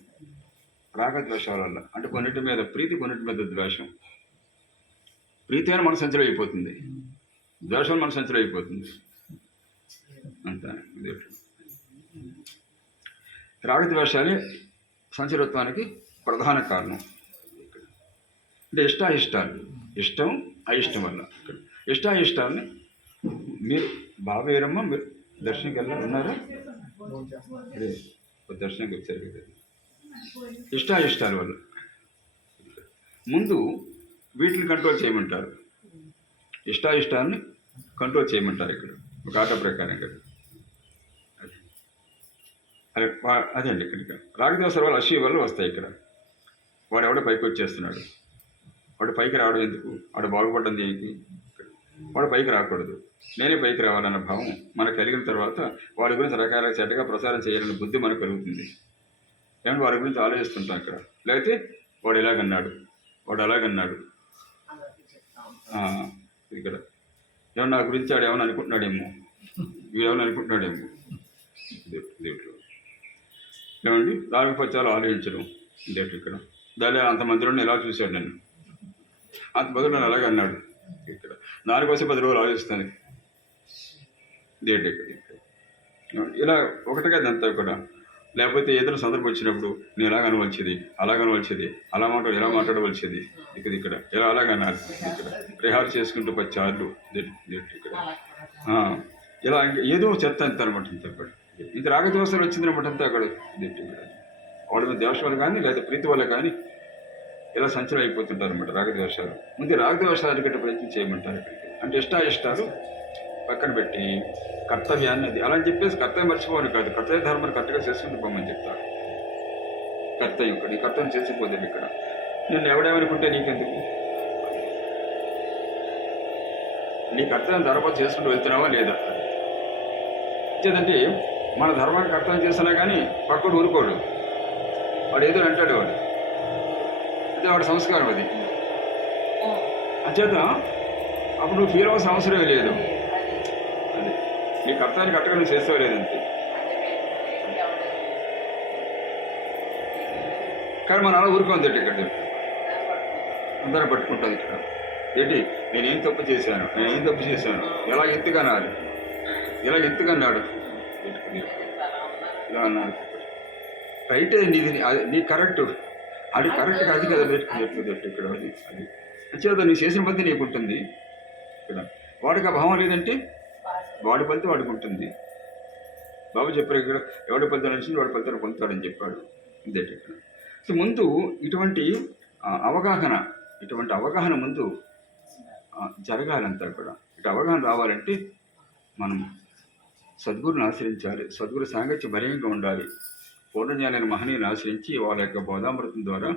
రాగద్వేషాల వల్ల. అంటే కొన్నిటి మీద ప్రీతి, కొన్నిటి మీద ద్వేషం. ప్రీతి అయినా మన సంచలనం అయిపోతుంది, ద్వేషం మన సంచలనం అయిపోతుంది అంతా. రాగద్వేషాలే సంచలత్వానికి ప్రధాన కారణం. అంటే ఇష్టాయిష్టాలు, ఇష్టం అయిష్టం వల్ల. ఇష్టాయిష్టాలని మీరు బాబేరమ్మ, మీరు దర్శనంకి వెళ్ళాలి ఉన్నారా? అదే దర్శనంకి వచ్చారు కదా. ఇష్టాయిష్టాల వల్ల ముందు వీటిని కంట్రోల్ చేయమంటారు. ఇష్టాయిష్టాన్ని కంట్రోల్ చేయమంటారు ఇక్కడ ఒక ఆట ప్రకారంగా. అదే అండి ఇక్కడ రాగద్వేషాల వల్ల, అసూయ వల్ల వస్తాయి. ఇక్కడ వాడు ఎవడో పైకి వచ్చేస్తున్నాడు, వాడు పైకి రావడం ఎందుకు, వాడు బాగుపడడం దేనికి, వాడు పైకి రాకూడదు, నేనే పైకి రావాలన్న భావం మనకు కలిగిన తర్వాత వాడి గురించి రకరకాల చెడ్డగా ప్రసారం చేయాలన్న బుద్ధి మనకు కలుగుతుంది. ఏమంటే వాడి గురించి ఆలోచిస్తుంటాం ఇక్కడ. లేకపోతే వాడు ఇలాగన్నాడు, వాడు అలాగన్నాడు, ఇక్కడ ఏమన్నా నా గురించి వాడు ఏమన్నా అనుకుంటున్నాడేమో, వీడేమన్నా అనుకుంటున్నాడేమో దీంట్లో. ఏమండి రాగపత్యాలు ఆలోచించడం డేట్ ఇక్కడ. దాని అంతమందిలో ఎలా చూశాడు నన్ను, అంత బదులు నన్ను అలాగే అన్నాడు. ఇక్కడ దానికోసం 10 రోజులు ఆలోచిస్తాను డేట్ ఇక్కడ. ఇలా ఒకటిగా ఇదంతా కూడా. లేకపోతే ఏదైనా సందర్భం వచ్చినప్పుడు నేను ఎలాగ అనవలసేది, అలాగ అనవలసేది, ఎలా మాట్లాడవలసేది, ఇక్కడ ఎలా అలాగన్నారు. ఇక్కడ రిహార్స్ చేసుకుంటూ 10 సార్లు ఇక్కడ ఇలా ఏదో చెత్త అంత అనమాట. ఇంత కూడా ఇది రాగద్వేషాలు వచ్చిందనమాట అంతా అక్కడ. ఇక్కడ వాడి మీద ద్వేషం వల్ల కానీ లేదా ప్రీతి వల్ల కానీ ఇలా సంచలనం అయిపోతుంటారు అనమాట రాగద్వేషాలు. ముందు రాగద్వేషాలు అరికట్టే ప్రయత్నం చేయమంటారు ఇక్కడికి. అంటే ఇష్టాయిష్టాలు పక్కన పెట్టి కర్తవ్యాన్ని, అది అలా అని చెప్పేసి కర్తవ్యం మర్చిపోవాలి కాదు, కర్తవ్య ధర్మాన్ని కరెక్ట్గా చేసుకుంటూ పోమని చెప్తారు. కర్తవ్యం ఇక్కడ ఈ కర్తవ్యం చేసిపోతుంది. ఇక్కడ నేను ఎవడేమనుకుంటే నీకెందుకు, నీ కర్తవ్యం ధర్మం చేసుకుంటూ వెళ్తున్నావా లేదా. ఇచ్చేదంటే మన ధర్మాన్ని కర్తవ్యం చేసినా కానీ పక్కడు ఊరుకోడు, వాడు ఏదో అంటాడు, వాడు అదే వాడి సంస్కారం అది. అంచేత అప్పుడు నువ్వు ఫీల్ అవ్వాల్సిన అవసరమే లేదు. అది నీ కర్తవ్యాన్ని కరెక్ట్గా నువ్వు చేస్తావు లేదంతే. కానీ మనం అలా ఊరుకోండి ఇక్కడ అందరం పట్టుకుంటుంది ఇక్కడ ఏంటి నేనేం తప్పు చేశాను, ఎలా ఎత్తుకన్నాడు, ఇలా అన్నాడు. రైట్, నీ కరెక్ట్, అది కరెక్ట్ కాదు కదా ఇక్కడ అది అంచేత నీ చేసిన పద్ధతి నీకు ఉంటుంది. ఇక్కడ వాడికి ఆ భావం లేదంటే వాడి ఫలితం వాడికి ఉంటుంది. బాబు చెప్పారు ఇక్కడ, ఎవడి ఫలితం నచ్చింది వాడి ఫలితాన్ని పొందుతాడని చెప్పాడు. ఇదే ఇక్కడ. సో ముందు ఇటువంటి అవగాహన ముందు జరగాలంతా కూడా. ఇటు అవగాహన రావాలంటే మనం సద్గురుని ఆశ్రయించాలి, సద్గురు సాంగత్య భర్యంగా ఉండాలి. పూర్ణజ్ఞానైన మహనీయుని ఆశ్రయించి వాళ్ళ యొక్క బోధామృతం ద్వారా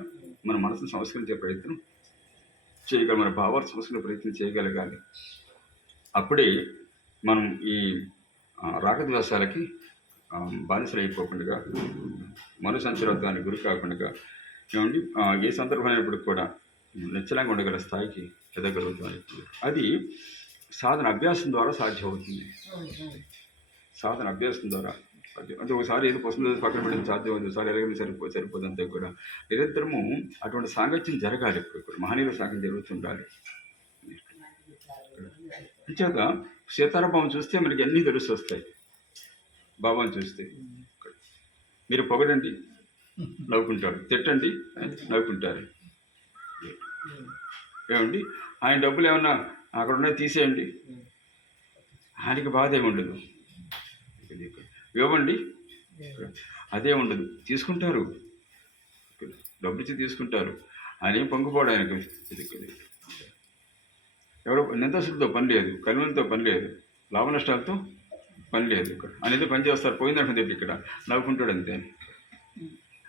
మన మనసును సంస్కరించే ప్రయత్నం చేయగల, మన భావాలు సంస్కరించే ప్రయత్నం చేయగలగాలి. అప్పుడే మనం ఈ రాగద్వేషాలకి బానిసలు అయిపోకుండా, మనుసంచరత్వానికి గురి కాకుండా ఏమండి ఏ సందర్భమైనప్పుడు కూడా నిశ్చలంగా ఉండగల స్థాయికి ఎదగలుగుతాం. అది సాధన అభ్యాసం ద్వారా సాధ్యమవుతుంది. సాధన అభ్యాసం ద్వారా అంటే ఒకసారి ఏదో పర్సనల్ పక్కన పెట్టడం సాధ్యం అవుతుంది, ఒకసారి ఎలాగైనా సరిపోదు అంతే కూడా. నిరంతరము అటువంటి సాంగత్యం జరగాలి. ఇప్పుడు మహనీయుల సాంగత్యం జరుగుతుండాలి. చేత సీతారామం చూస్తే మనకి అన్నీ తెలుసు వస్తాయి. బాబాను చూస్తే మీరు పొగడండి నవ్వుకుంటాడు, తిట్టండి నవ్వుకుంటారు. ఏమండి ఆయన డబ్బులు ఏమన్నా అక్కడ ఉన్నాయి తీసేయండి, ఆయనకి బాధ ఏమి ఉండదు. ఇవ్వండి అదే ఉండదు, తీసుకుంటారు, డబ్బులు ఇచ్చి తీసుకుంటారు. ఆయన ఏం పొంగిపోడు ఆయనకు. ఎవరో నిందసులతో పని లేదు, కనుమలతో పని లేదు, లాభ నష్టాలతో పని లేదు. ఇక్కడ అనేది పని చేస్తారు, పోయిందంటే ఇక్కడ నవ్వుకుంటాడు అంతే.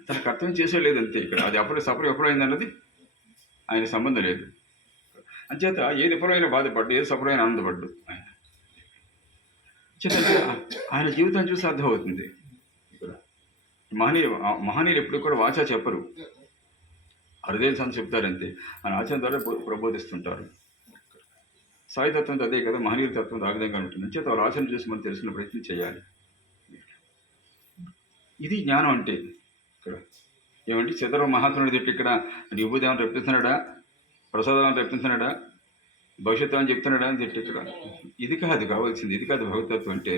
తన కర్తవ్యం చేసేలేదు అంతే. ఇక్కడ అది అప్పుడు సఫర్ ఎప్పుడైందన్నది ఆయన సంబంధం లేదు. అంచేత ఏది ఎప్పుడైనా బాధపడ్డు, ఏది సఫరైనా ఆనందపడ్డు ఆయన. ఆయన జీవితం చూసి అర్థమవుతుంది. మహనీయులు ఎప్పుడు కూడా వాచా చెప్పరు, అరుదైన సంత చెప్తారంతే. ఆయన ఆచరణ ద్వారా ప్రబోధిస్తుంటారు. సాయితత్వంతో అదే కదా, మహనీయుల తత్వం ఆ విధంగా ఉంటుంది. అంచేత వాళ్ళ ఆచరణ చూసి మనం తెలుసుకునే ప్రయత్నం చేయాలి. ఇది జ్ఞానం అంటే. ఇక్కడ ఏమంటే చిదర మహాత్ముడి తిట్టి ఇక్కడ విభూదేవని రప్పిస్తున్నాడా, ప్రసాదం రప్పిస్తున్నాడా, భవిష్యత్తు అని చెప్తున్నాడా అని తిట్టి ఇక్కడ. ఇది కాదు కావాల్సింది, ఇది కాదు భగవతత్వం అంటే.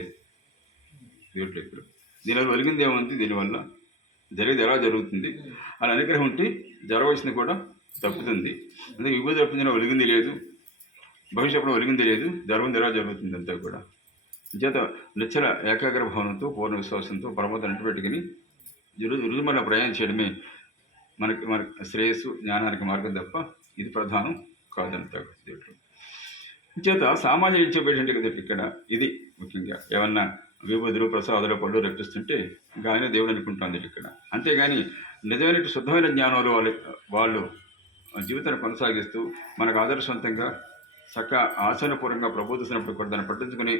దీంట్లో ఇక్కడ దీనివల్ల ఒలిగింది ఏముంది, దీనివల్ల జరిగేది ఎలా జరుగుతుంది అని అనుగ్రహం ఉంటే జరగవలసింది కూడా తప్పుతుంది. అందుకే విభూతి రప్పించిన ఒలిగింది లేదు, భవిష్యత్తులో ఒలిగింది లేదు, జరుగుంది ఎలా జరుగుతుంది అంతా కూడా. చేత నిశ్చల ఏకాగ్ర భావనతో పూర్ణ విశ్వాసంతో పరమాత్మను అంటుపెట్టుకుని రుజుమల ప్రయాణం చేయడమే మనకి శ్రేయస్సు, జ్ఞానానికి మార్గం తప్ప ఇది ప్రధానం కాదంతా. చేత సామాన్య ఇచ్చేటట్టు కదా ఇక్కడ. ఇది ముఖ్యంగా ఏమన్నా విభూతులు ప్రసాదాలు పళ్ళు రప్పిస్తుంటే ఆయన దేవుడు అనుకుంటుంది ఇక్కడ. అంతేగాని నిజమైన శుద్ధమైన జ్ఞానంలో వాళ్ళు జీవితాన్ని కొనసాగిస్తూ మనకు ఆదర్శవంతంగా చక్కగా ఆచరణపూర్వకంగా ప్రబోధిస్తున్నప్పుడు కూడా దాన్ని పట్టించుకుని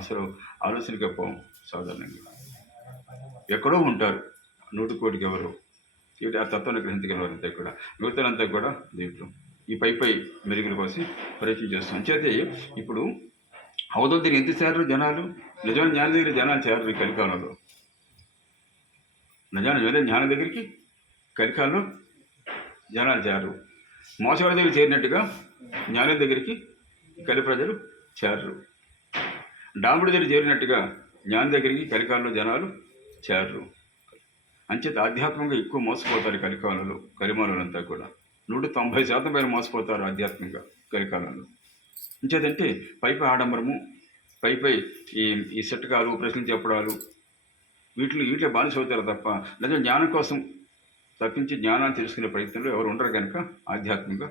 అసలు ఆలోచనకి పోం. సాధారణంగా ఎక్కడో ఉంటారు, 100 కోటికి ఎవరు ఆ తత్వాన్ని గ్రహించగలవారు అంతా కూడా. మిగతాలంతా కూడా దీంట్లో ఈ పై మెరుగుల కోసం ప్రయత్నం చేస్తాం. అంచేతే ఇప్పుడు అవధూత దగ్గర ఎంత చేరారు జనాలు, నిజమైన జ్ఞానం దగ్గర జనాలు చేరారు. ఈ కలికాలంలో నిజమైన జ్ఞానం దగ్గరికి కలికాలంలో జనాలు చేరరు. మోసగాళ్ళ దగ్గర చేరినట్టుగా జ్ఞానం దగ్గరికి కలి ప్రజలు చేరరు. డాంబుడి దగ్గర చేరినట్టుగా జ్ఞానం దగ్గరికి కలికాలంలో జనాలు చేరరు. అంచేత ఆధ్యాత్మికంగా ఎక్కువ మోసపోతారు కలికాలంలో. కలిమాలంతా కూడా 190% పైన మోసపోతారు ఆధ్యాత్మికంగా కలికాలంలో. అంచేతంటే పై ఆడంబరము, పై ఈ సెట్కాలు, ప్రశ్నలు చెప్పడాలు, వీటిలో బానిస అవుతారు తప్ప లేదా జ్ఞానం కోసం తప్పించి జ్ఞానాన్ని తెలుసుకునే ప్రయత్నంలో ఎవరు ఉండరు కనుక ఆధ్యాత్మికంగా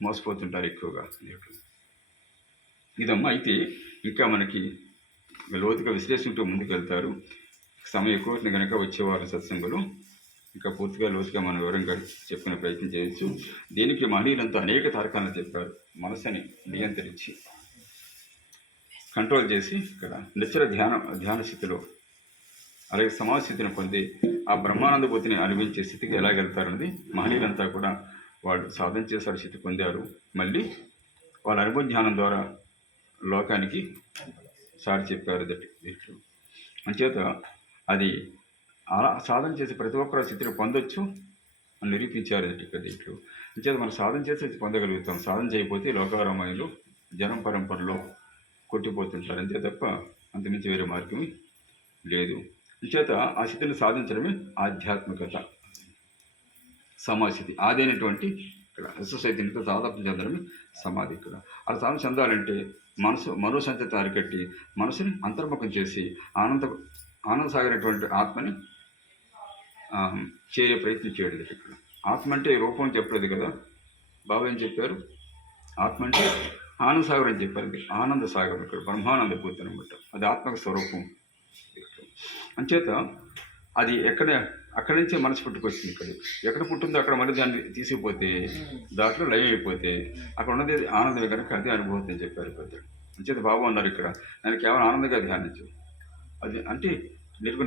మోసపోతుంటారు ఎక్కువగా. ఇదమ్మా. అయితే ఇంకా మనకి లోతుగా విశ్లేషించూ ముందుకు వెళ్తారు. సమయం ఎక్కువ అవుతుంది కనుక వచ్చేవారు సత్సంగులు ఇంకా పూర్తిగా లోతుగా మనం వివరంగా చెప్పుకునే ప్రయత్నం చేయొచ్చు. దీనికి మహనీయులంతా అనేక తారకాలను చెప్పారు. మనసుని నియంత్రించి కంట్రోల్ చేసి ఇక్కడ నిశ్చల ధ్యాన స్థితిలో అలాగే సమాజ స్థితిని పొంది ఆ బ్రహ్మానందభూతిని అనుభవించే స్థితికి ఎలాగెళ్తారన్నది మహనీయులంతా కూడా వాళ్ళు సాధన చేసే స్థితి పొందారు. మళ్ళీ వాళ్ళ అనుభవ జ్ఞానం ద్వారా లోకానికి సారి చెప్పారు. దీంట్లో అంచేత అది అలా సాధన చేసి ప్రతి ఒక్కరు స్థితిని పొందొచ్చు. అని నిరూపించారు ఇక్కడ దీంట్లో. అంచేత మనం సాధన చేస్తే ఇది పొందగలుగుతాం. సాధన చేయకపోతే లోకరామాయణలో జనం పరంపరలో కొట్టిపోతుంటారు అంతే తప్ప అంతమించి వేరే మార్గమే లేదు. అంచేత ఆ స్థితిని సాధించడమే ఆధ్యాత్మికత, సమాస్థితి. ఆదైనటువంటి ఇక్కడ విశ్వచైతన్యంతో దాదాపు చెందడమే సమాధి. ఇక్కడ అలా సాధన చెందాలంటే మనోసంచత అరికట్టి మనసుని అంతర్ముఖం చేసి ఆనందసాగరైనటువంటి ఆత్మని చేరే ప్రయత్నం చేయడం. ఇక్కడ ఆత్మ అంటే రూపం చెప్పలేదు కదా, బాబా ఏం చెప్పారు? ఆత్మ అంటే ఆనందసాగర్ అని చెప్పారు. ఆనంద సాగరం ఇక్కడ బ్రహ్మానంద పూర్తి అనమాట. అది ఆత్మక స్వరూపం. అంచేత అది అక్కడి నుంచే మనసు పుట్టుకొచ్చింది. ఇక్కడ ఎక్కడ పుట్టిందో అక్కడ మళ్ళీ దాన్ని తీసుకుపోతే దాంట్లో లయం అయిపోతే అక్కడ ఉన్నది ఆనందమే కనుక అదే అనుభవం అని చెప్పారు పెద్దలు. అంచేత బాబు అన్నారు ఇక్కడ నేను కేవలం ఆనందంగా ధ్యానించు, అది అంటే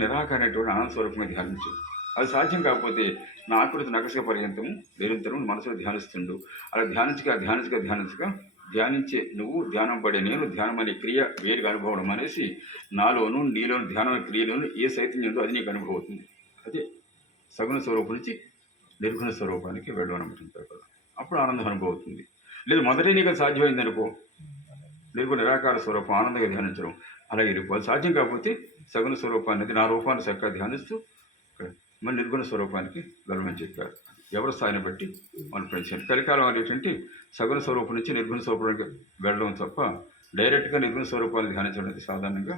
నిరాకారమైనటువంటి ఆనంద స్వరూపంగా ధ్యానించు. అది సాధ్యం కాకపోతే నా ఆకృతి నకసక పర్యంతము నిరంతరం మనసులో ధ్యానిస్తుండు. అలా ధ్యానించగా ధ్యానించే నువ్వు, ధ్యానం పడే నేను, ధ్యానం అనే క్రియ వేరుగా అనుభవం అనేసి నాలోను నీలోను ధ్యానం అనే క్రియలోను ఏ చైతన్యంతో అది నీకు అనుభవం అవుతుంది. అదే సగుణ స్వరూపం నుంచి నిర్గుణ స్వరూపానికి వెళ్ళమనుకుంటారు కదా, అప్పుడు ఆనందం అనుభవం అవుతుంది. లేదు మొదటే నీకు అది సాధ్యమైంది అనుకో, నిర్గుణ నిరాకార స్వరూపం ఆనందంగా ధ్యానించడం అలాగే అది సాధ్యం కాకపోతే సగుణ స్వరూపాన్ని నా రూపాన్ని చక్కగా ధ్యానిస్తూ మన నిర్గుణ స్వరూపానికి వెళ్ళమని చెప్పారు. ఎవరి స్థాయిని బట్టి మనం ప్రయత్నించాలి. కలికాలం అనేటువంటి సగుణ స్వరూపం నుంచి నిర్గుణ స్వరూపానికి వెళ్ళడం తప్ప డైరెక్ట్గా నిర్గుణ స్వరూపాన్ని ధ్యానించడం అనేది సాధారణంగా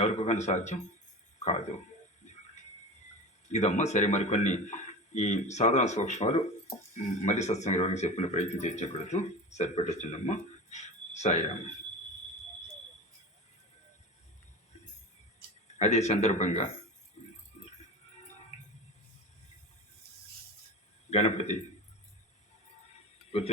ఎవరికి కానీ సాధ్యం కాదు. ఇదమ్మా సరే. మరికొన్ని ఈ సాధారణ సూక్ష్మాలు మళ్ళీ సత్సంగంగా చెప్పిన ప్రయత్నం చేయించకూడదు, సరిపెట్టొచ్చిందమ్మా. సాయిరామ్. అదే సందర్భంగా గణపతి గుర్తు